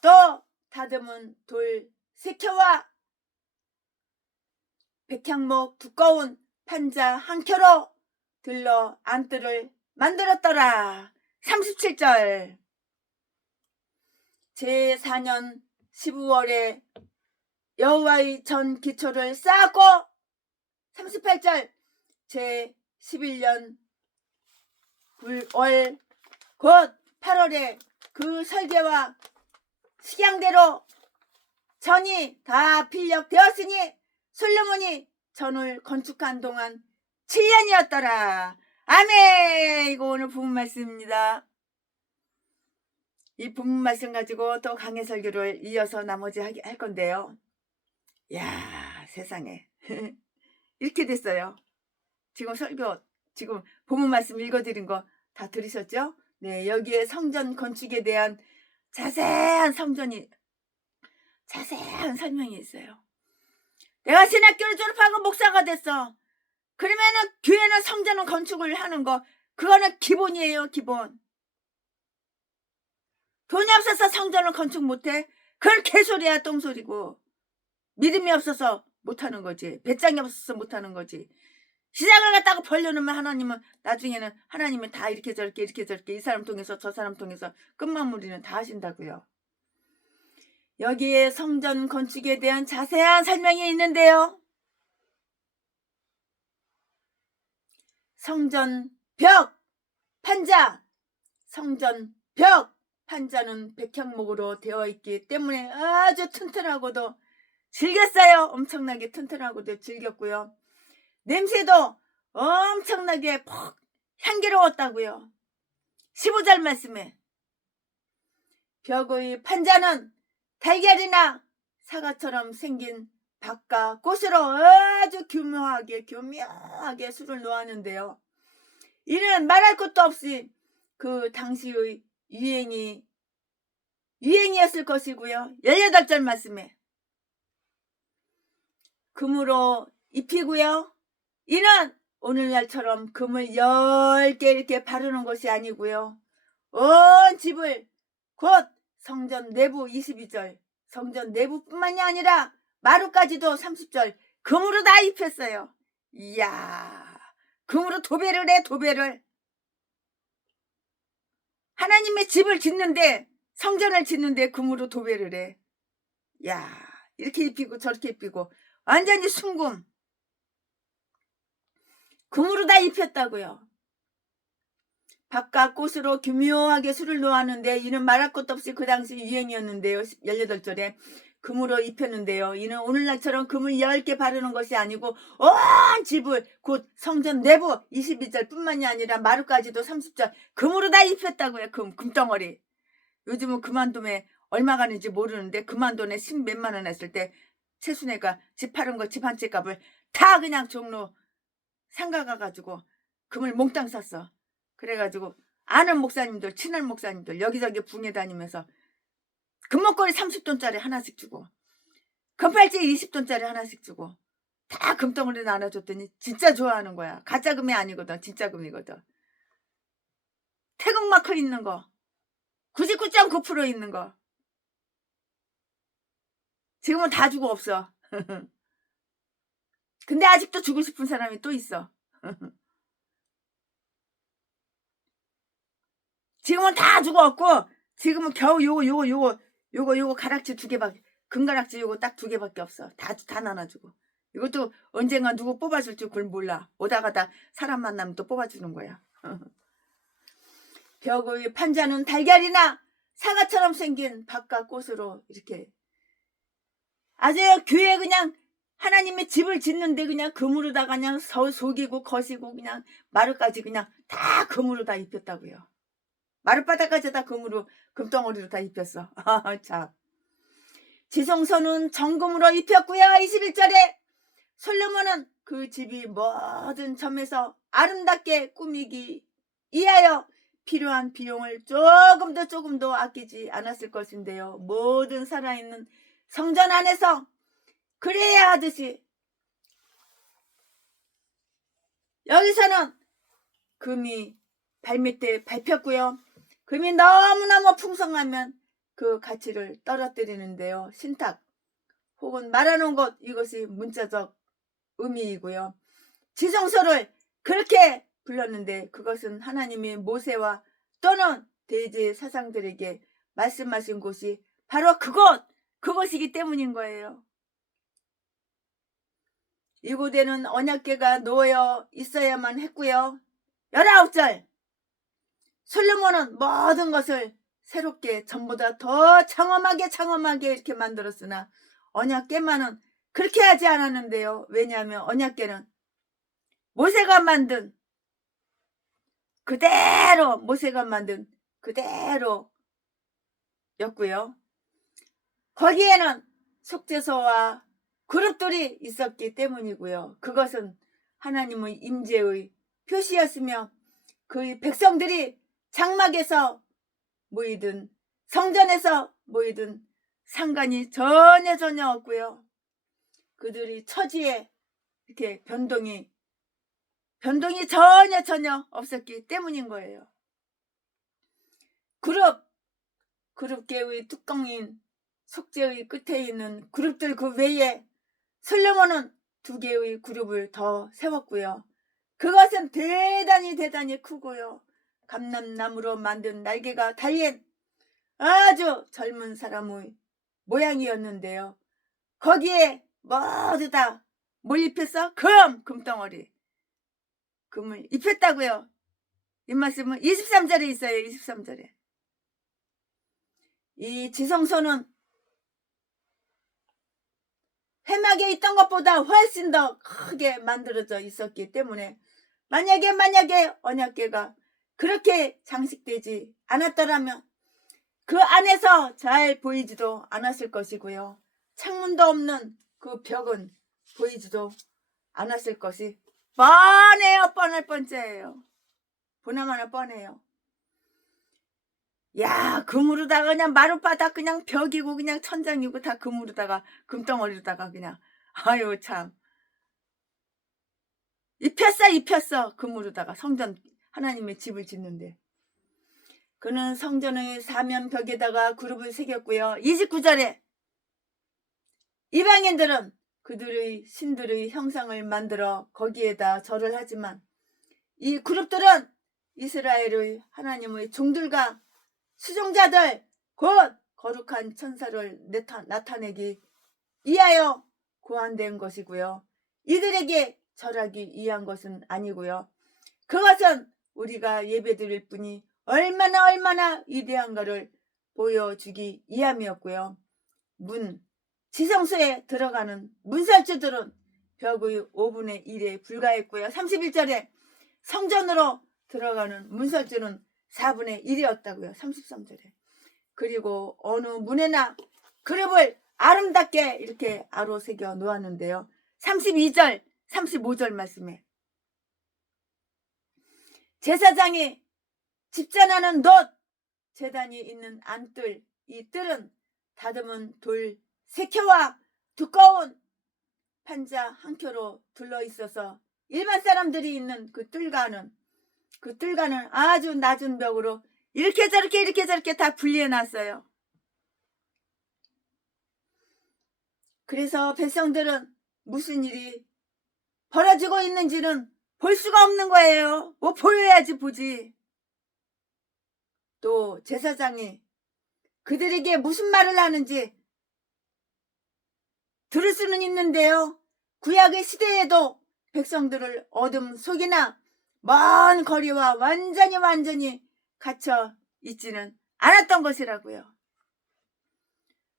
또 다듬은 돌 3켜와 백향목 두꺼운 판자 한 켜로 들러 안뜰을 만들었더라. 37절 제4년 12월에 여호와의 전 기초를 쌓았고 38절 제11년 월 곧 8월에 그 설계와 식양대로 전이 다 필력되었으니 솔로몬이 전을 건축한 동안 7년이었더라. 아멘. 이거 오늘 본문 말씀입니다. 이 본문 말씀 가지고 또 강해 설교를 이어서 나머지 할 건데요. 야 세상에 이렇게 됐어요. 지금 설교 지금 본문 말씀 읽어드린 거 다 들으셨죠? 네, 여기에 성전 건축에 대한 자세한 설명이 있어요. 내가 신학교를 졸업하고 목사가 됐어. 그러면은 교회는 성전은 건축을 하는 거 그거는 기본이에요. 기본. 돈이 없어서 성전을 건축 못해? 그건 개소리야, 똥소리고. 믿음이 없어서 못하는 거지. 배짱이 없어서 못하는 거지. 시장을 갖다가 벌려놓으면 하나님은 나중에는 하나님은 다 이렇게 저렇게 이 사람 통해서 저 사람 통해서 끝마무리는 다 하신다고요. 여기에 성전 건축에 대한 자세한 설명이 있는데요. 성전 벽 판자, 성전 벽 판자는 백향목으로 되어 있기 때문에 아주 튼튼하고도 즐겼어요. 엄청나게 튼튼하고도 즐겼고요. 냄새도 엄청나게 퍽 향기로웠다고요. 15절 말씀에 벽의 판자는 달걀이나 사과처럼 생긴 밭과 꽃으로 아주 교묘하게 술을 놓았는데요. 이는 말할 것도 없이 그 당시의 유행이었을 것이고요. 18절 말씀에 금으로 입히고요. 이는 오늘날처럼 금을 10개 이렇게 바르는 것이 아니고요. 온 집을 곧 성전 내부 22절, 성전 내부뿐만이 아니라 마루까지도 30절 금으로 다 입혔어요. 이야, 금으로 도배를 해, 도배를. 하나님의 집을 짓는데, 성전을 짓는데 금으로 도배를 해. 야, 이렇게 입히고 저렇게 입히고 완전히 순금. 금으로 다 입혔다고요. 밭과 꽃으로 교묘하게 술을 놓았는데 이는 말할 것도 없이 그 당시 유행이었는데요. 18절에 금으로 입혔는데요. 이는 오늘날처럼 금을 10개 바르는 것이 아니고 온 집을 곧 성전 내부 22절 뿐만이 아니라 마루까지도 30절 금으로 다 입혔다고요. 금덩어리. 요즘은 금한돈에 얼마 가는지 모르는데 금한돈에 10몇만 원 했을 때 최순애가 집 파는 거 집 한 채 값을 다 그냥 종로 상가 가가지고 금을 몽땅 샀어. 그래가지고 아는 목사님들, 친한 목사님들 여기저기 붕에 다니면서 금목걸이 30돈짜리 하나씩 주고 금팔찌 20돈짜리 하나씩 주고 다 금덩어리 나눠줬더니 진짜 좋아하는 거야. 가짜 금이 아니거든. 진짜 금이거든. 태극마크 있는 거 99.9% 있는 거 지금은 다 주고 없어. 근데 아직도 주고 싶은 사람이 또 있어. 지금은 다 주고 없고 지금은 겨우 요거 가락지 2개밖에 금가락지 요거 딱 2개밖에 없어. 다 나눠주고. 이것도 언젠가 누구 뽑아줄지 그걸 몰라. 오다가다 사람 만나면 또 뽑아주는 거야. 벽의 판자는 달걀이나 사과처럼 생긴 밭과 꽃으로 이렇게 아주 교회 그냥 하나님의 집을 짓는데 그냥 금으로다가 그냥 속이고 거시고 그냥 마루까지 그냥 다 금으로 다 입혔다고요. 마룻바닥까지 다 금으로 금덩어리로 다 입혔어. 참. 지성소는 정금으로 입혔고요. 21절에 솔로몬은 그 집이 모든 점에서 아름답게 꾸미기 위하여 필요한 비용을 조금도 아끼지 않았을 것인데요. 모든 살아있는 성전 안에서 그래야 하듯이 여기서는 금이 발밑에 밟혔고요. 금이 너무너무 풍성하면 그 가치를 떨어뜨리는데요. 신탁 혹은 말하는 것 이것이 문자적 의미이고요. 지성소를 그렇게 불렀는데 그것은 하나님이 모세와 또는 대제 사상들에게 말씀하신 곳이 바로 그것이기 때문인 거예요. 이곳에는 언약궤가 놓여 있어야만 했고요. 19절 솔로몬은 모든 것을 새롭게 전보다 더 장엄하게 이렇게 만들었으나 언약궤만은 그렇게 하지 않았는데요. 왜냐하면 언약궤는 모세가 만든 그대로였고요. 거기에는 속죄소와 그룹들이 있었기 때문이고요. 그것은 하나님의 임재의 표시였으며 그 백성들이 장막에서 모이든 성전에서 모이든 상관이 전혀 없고요. 그들이 처지에 이렇게 변동이 전혀 없었기 때문인 거예요. 그룹 그룹계의 뚜껑인 속재의 끝에 있는 그룹들 그 외에 솔로몬은 2개의 그룹을 더 세웠고요. 그것은 대단히 크고요. 감람나무로 만든 날개가 달린 아주 젊은 사람의 모양이었는데요. 거기에 모두 다 뭘 입혔어? 금덩어리. 금을 입혔다고요. 이 말씀은 23절에 있어요. 23절에. 이 지성소는 회막에 있던 것보다 훨씬 더 크게 만들어져 있었기 때문에 만약에 언약궤가 그렇게 장식되지 않았더라면 그 안에서 잘 보이지도 않았을 것이고요. 창문도 없는 그 벽은 보이지도 않았을 것이 뻔해요. 뻔할 뻔째예요. 보나마나 뻔해요. 야, 금으로다가 그냥 마룻바닥 그냥 벽이고 그냥 천장이고 다 금으로다가 금덩어리로다가 그냥 아유 참 입혔어 금으로다가 성전 하나님의 집을 짓는데 그는 성전의 사면 벽에다가 그룹을 새겼고요. 29절에 이방인들은 그들의 신들의 형상을 만들어 거기에다 절을 하지만 이 그룹들은 이스라엘의 하나님의 종들과 수종자들 곧 거룩한 천사를 나타내기 위하여 고안된 것이고요. 이들에게 절하기 위한 것은 아니고요. 그것은 우리가 예배드릴 분이 얼마나 위대한가를 보여주기 위함이었고요. 지성소에 들어가는 문설주들은 벽의 5분의 1에 불과했고요. 31절에 성전으로 들어가는 문설주는 4분의 1이었다고요. 33절에. 그리고 어느 문에나 그룹을 아름답게 이렇게 아로 새겨 놓았는데요. 32절, 35절 말씀에 제사장이 집전하는 놋, 제단이 있는 안뜰, 이 뜰은 다듬은 돌 3켜와 두꺼운 판자 1켜로 둘러 있어서 일반 사람들이 있는 그 뜰과는 아주 낮은 벽으로 이렇게 저렇게 다 분리해 놨어요. 그래서 백성들은 무슨 일이 벌어지고 있는지는 볼 수가 없는 거예요. 뭐 보여야지 보지. 또 제사장이 그들에게 무슨 말을 하는지 들을 수는 있는데요. 구약의 시대에도 백성들을 어둠 속이나 먼 거리와 완전히 갇혀 있지는 않았던 것이라고요.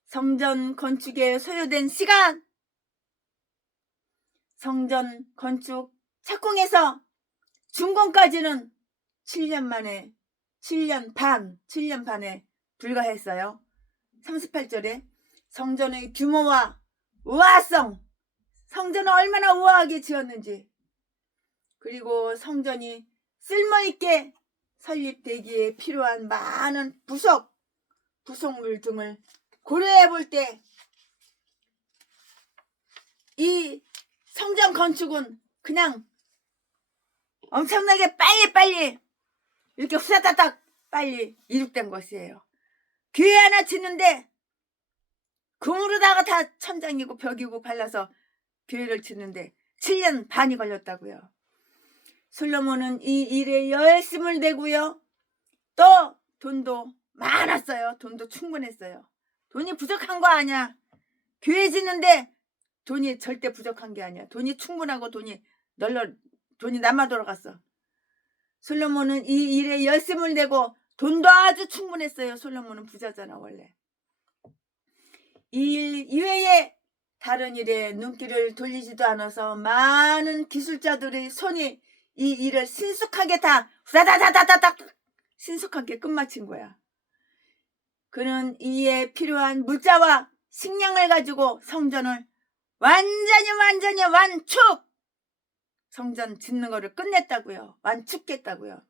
성전 건축에 소요된 시간, 성전 건축 착공에서 준공까지는 7년 반에 불과했어요. 38절에 성전의 규모와 우아성, 성전은 얼마나 우아하게 지었는지, 그리고 성전이 쓸모있게 설립되기에 필요한 많은 부속물 등을 고려해 볼 때 이 성전 건축은 그냥 엄청나게 빨리 이렇게 후다다닥 빨리 이룩된 것이에요. 교회 하나 짓는데 금으로다가 다 천장이고 벽이고 발라서 교회를 짓는데 7년 반이 걸렸다고요. 솔로몬은 이 일에 열심을 내고요. 또 돈도 많았어요. 돈도 충분했어요. 돈이 부족한 거 아니야. 교회 짓는데 돈이 절대 부족한 게 아니야. 돈이 충분하고 돈이 남아 돌아갔어. 솔로몬은 이 일에 열심을 내고 돈도 아주 충분했어요. 솔로몬은 부자잖아 원래. 이 일 이외에 다른 일에 눈길을 돌리지도 않아서 많은 기술자들의 손이 이 일을 신속하게 다 후다다다다닥 신속하게 끝마친 거야. 그는 이에 필요한 물자와 식량을 가지고 성전을 완전히 완축! 성전 짓는 거를 끝냈다고요. 완축했다고요.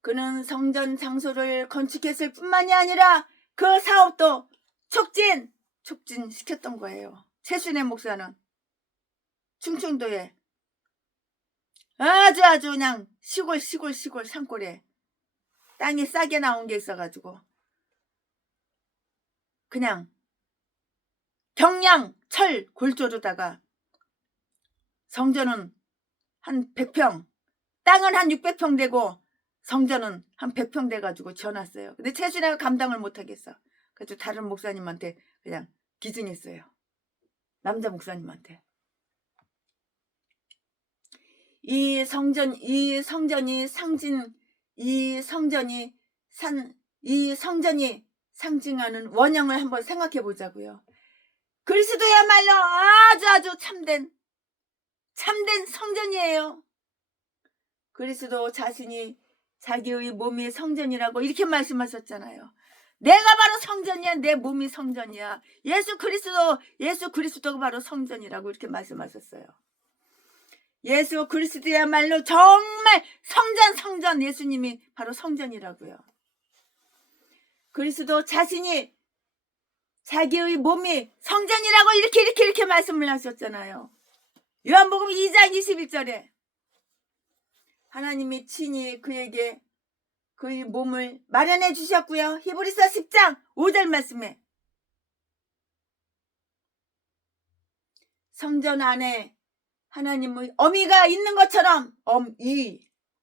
그는 성전 장소를 건축했을 뿐만이 아니라 그 사업도 촉진시켰던 거예요. 최순애 목사는 충청도에 아주 그냥 시골 산골에 땅이 싸게 나온 게 있어가지고 그냥 경량 철 골조로다가 성전은 한 100평, 땅은 한 600평 되고 성전은 한 100평 돼가지고 지어놨어요. 근데 최순애가 감당을 못하겠어. 그래서 다른 목사님한테 그냥 기증했어요. 남자 목사님한테. 이 성전이 상징하는 원형을 한번 생각해 보자고요. 그리스도야말로 아주 참된 성전이에요. 그리스도 자신이 자기의 몸이 성전이라고 이렇게 말씀하셨잖아요. 내가 바로 성전이야. 내 몸이 성전이야. 예수 그리스도가 바로 성전이라고 이렇게 말씀하셨어요. 예수 그리스도야말로 정말 성전 예수님이 바로 성전이라고요. 그리스도 자신이 자기의 몸이 성전이라고 이렇게 말씀을 하셨잖아요. 요한복음 2장 21절에 하나님이 친히 그에게 그의 몸을 마련해 주셨고요. 히브리서 10장 5절 말씀에 성전 안에 하나님의 어미가 있는 것처럼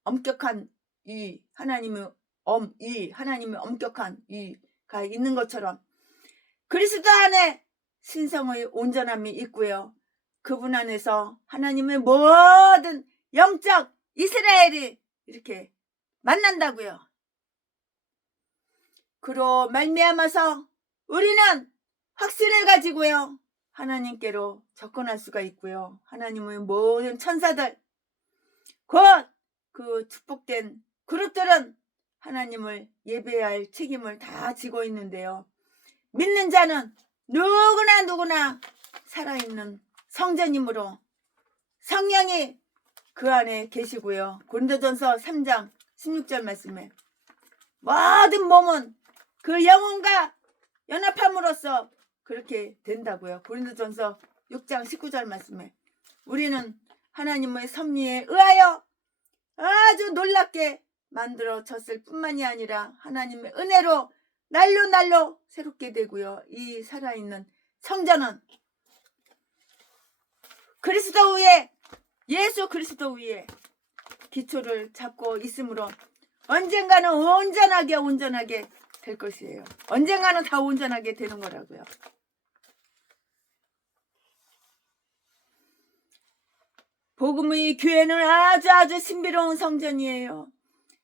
엄격한 이 하나님의 엄격한 이가 있는 것처럼 그리스도 안에 신성의 온전함이 있고요. 그분 안에서 하나님의 모든 영적 이스라엘이 이렇게 만난다고요. 그로 말미암아서 우리는 확신을 가지고요. 하나님께로 접근할 수가 있고요. 하나님의 모든 천사들 곧 그 축복된 그룹들은 하나님을 예배할 책임을 다 지고 있는데요. 믿는 자는 누구나 살아있는 성전이므로 성령이 그 안에 계시고요. 고린도전서 3장 16절 말씀에 모든 몸은 그 영혼과 연합함으로써 그렇게 된다고요. 고린도전서 6장 19절 말씀에 우리는 하나님의 섭리에 의하여 아주 놀랍게 만들어졌을 뿐만이 아니라 하나님의 은혜로 날로 새롭게 되고요. 이 살아있는 성전은 그리스도 위에 예수 그리스도 위에 기초를 잡고 있으므로 언젠가는 온전하게 될 것이에요. 언젠가는 다 온전하게 되는 거라고요. 복음의 교회는 아주 신비로운 성전이에요.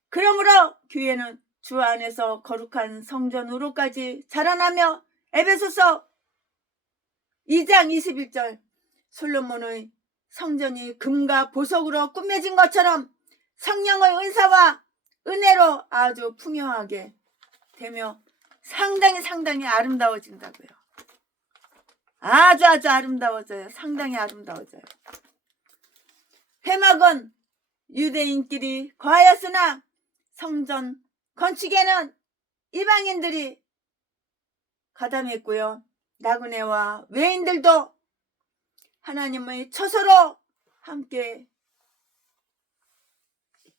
그러므로 교회는 주 안에서 거룩한 성전으로까지 자라나며 에베소서 2장 21절 솔로몬의 성전이 금과 보석으로 꾸며진 것처럼 성령의 은사와 은혜로 아주 풍요하게 되며 상당히 아름다워진다고요. 아주 아름다워져요. 상당히 아름다워져요. 회막은 유대인끼리 거하였으나 성전 건축에는 이방인들이 가담했고요. 나그네와 외인들도 하나님의 처소로 함께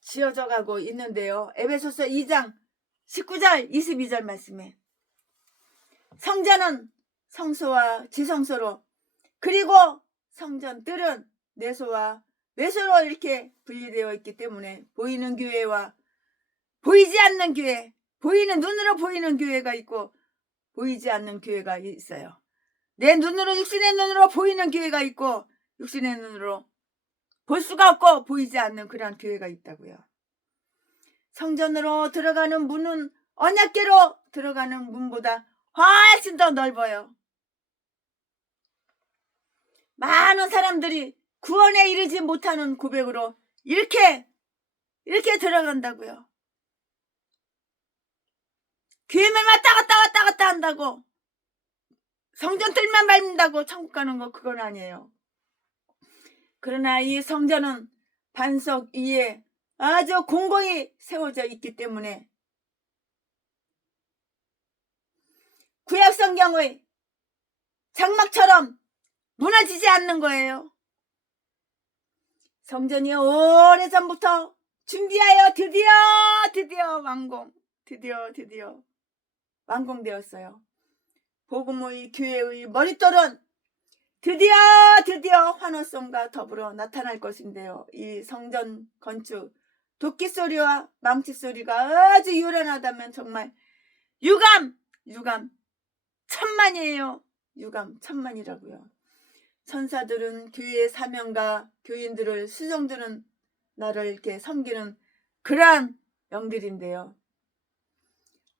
지어져 가고 있는데요. 에베소서 2장 19절 22절 말씀에 성전은 성소와 지성소로 그리고 성전들은 내소와 외소로 이렇게 분리되어 있기 때문에 보이는 교회와 보이지 않는 교회, 보이는 눈으로 보이는 교회가 있고 보이지 않는 교회가 있어요. 내 눈으로 육신의 눈으로 보이는 교회가 있고 육신의 눈으로 볼 수가 없고 보이지 않는 그런 교회가 있다고요. 성전으로 들어가는 문은 언약궤로 들어가는 문보다 훨씬 더 넓어요. 많은 사람들이 구원에 이르지 못하는 고백으로 이렇게 들어간다고요. 교회만 왔다 갔다 한다고 성전들만 밟는다고 천국 가는 거 그건 아니에요. 그러나 이 성전은 반석 위에 아주 공공히 세워져 있기 때문에 구약 성경의 장막처럼 무너지지 않는 거예요. 성전이 오래전부터 준비하여 드디어 완공되었어요. 복음의 교회의 머릿돌은 드디어 환호성과 더불어 나타날 것인데요. 이 성전 건축 도끼 소리와 망치 소리가 아주 요란하다면 정말 유감 천만이에요. 유감 천만이라고요. 천사들은 교회의 사명과 교인들을 수종드는 나를 이렇게 섬기는 그러한 영들인데요.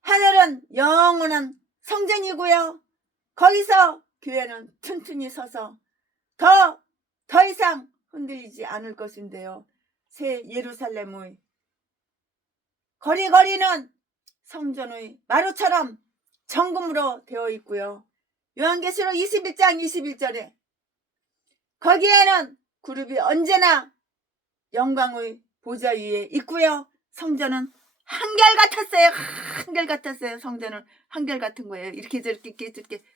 하늘은 영원한 성전이고요. 거기서 교회는 튼튼히 서서 더 이상 흔들리지 않을 것인데요. 새 예루살렘의 거리는 성전의 마루처럼 정금으로 되어 있고요. 요한계시록 21장 21절에 거기에는 그룹이 언제나 영광의 보좌 위에 있고요. 성전은 한결같았어요. 성전은 한결같은 거예요. 이렇게 저렇게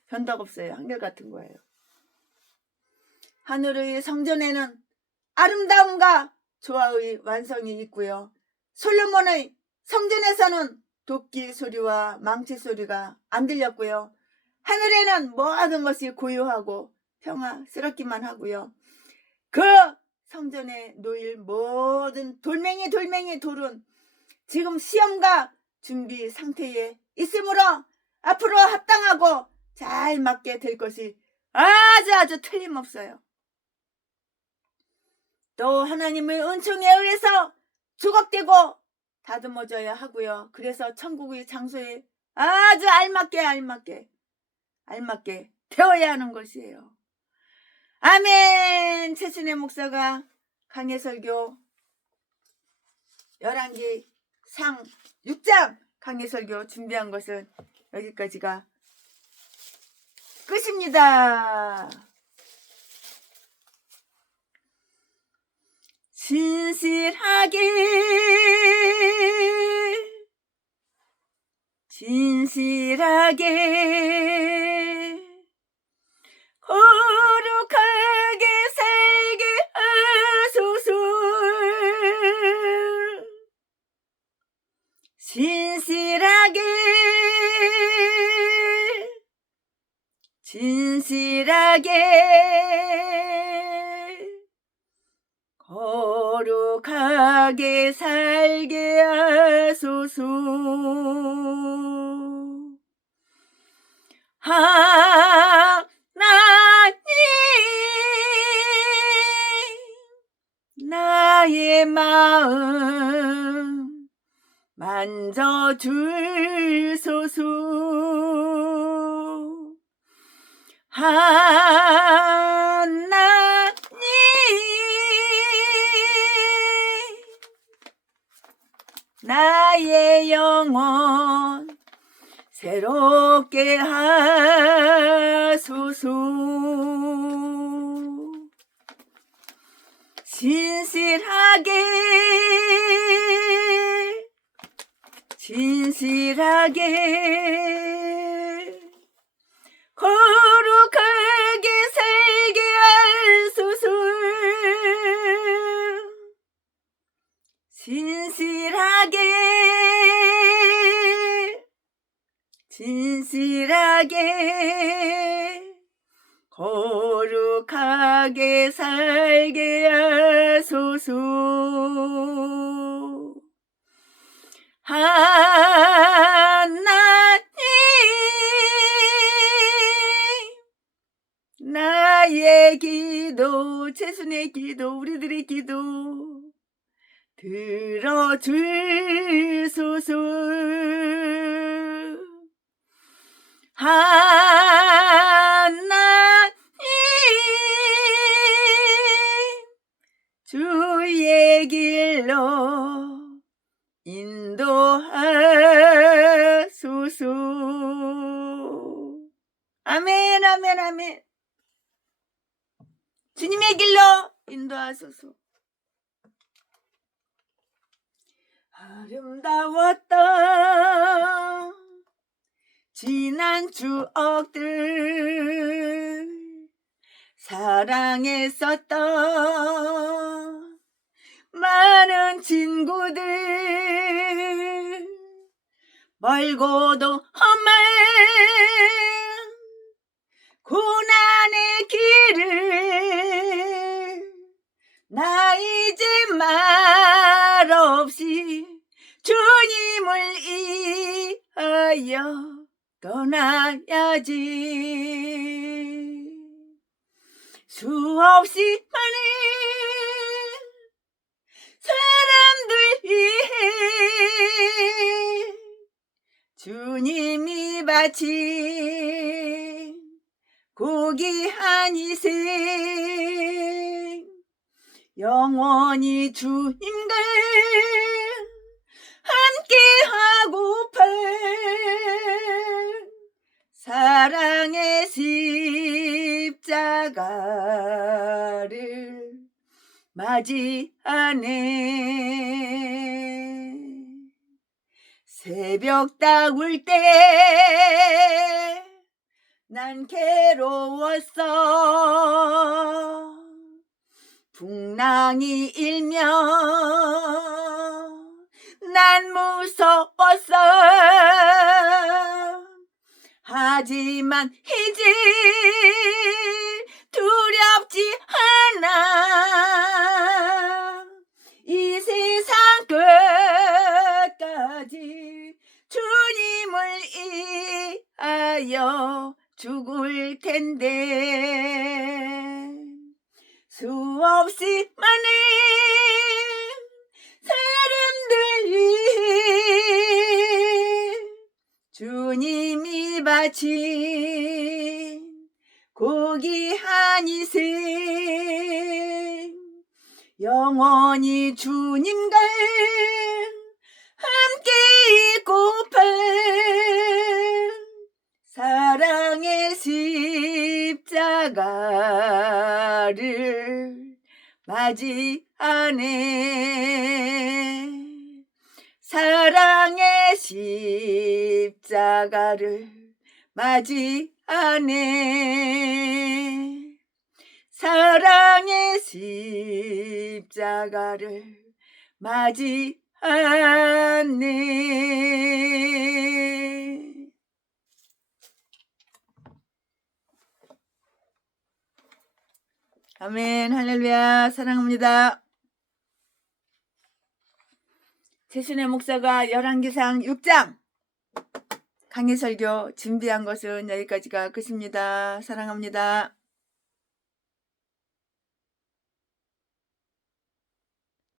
변덕 없어요. 한결같은 거예요. 하늘의 성전에는 아름다움과 조화의 완성이 있고요. 솔로몬의 성전에서는 도끼 소리와 망치 소리가 안 들렸고요. 하늘에는 모든 것이 고요하고 평화스럽기만 하고요. 그 성전에 놓일 모든 돌멩이 돌은 지금 시험과 준비 상태에 있으므로 앞으로 합당하고 잘 맞게 될 것이 아주 틀림없어요. 또 하나님의 은총에 의해서 조각되고 다듬어져야 하고요. 그래서 천국의 장소에 아주 알맞게 되어야 하는 것이에요. 아멘. 최순애 목사가 강해설교 열왕기 상 6장 강해설교 준비한 것은 여기까지가 끝입니다. 진실하게 거룩하게 살게 하소서. 진실하게 거룩하게 살게 하소서. 하나님 나의 마음 만져주소서. 하나님 나의 영혼 새롭게 하소서. 진실하게 거룩하게 살게 하소서. 진실하게 거룩하게 살게 하소서. 하나님 나의 기도, 최순의 기도, 우리들의 기도 들어주소서. 하나님 주의 길로 인도하소서. 아멘. 주님의 길로 인도하소서. 아름다웠던 지난 추억들, 사랑했었던 많은 친구들, 멀고도 험한 고난의 길을 나 이제 말없이 주님을 위하여 떠나야지. 수없이 많은 사람들 위해 주님이 바친 고귀한 희생, 영원히 주님과 함께하고파 사랑의 십자가를 맞이하네. 새벽 다울 때 난 괴로웠어. 풍랑이 일면 난 무서웠어. 하지만 이제 두렵지 않아. 이 세상 끝까지 주님을 위하여 죽을 텐데. 수없이 많은 사람들 위해 주님이 바친 고귀한 희생, 영원히 주님과 함께 있고파 사랑의 십자가를 맞이하네. 사랑의 십자가를 맞이하네. 사랑의 십자가를 맞이하네. 아멘. 할렐루야. 사랑합니다. 최순애 목사가 열왕기상 6장 강해 설교 준비한 것은 여기까지가 끝입니다. 사랑합니다.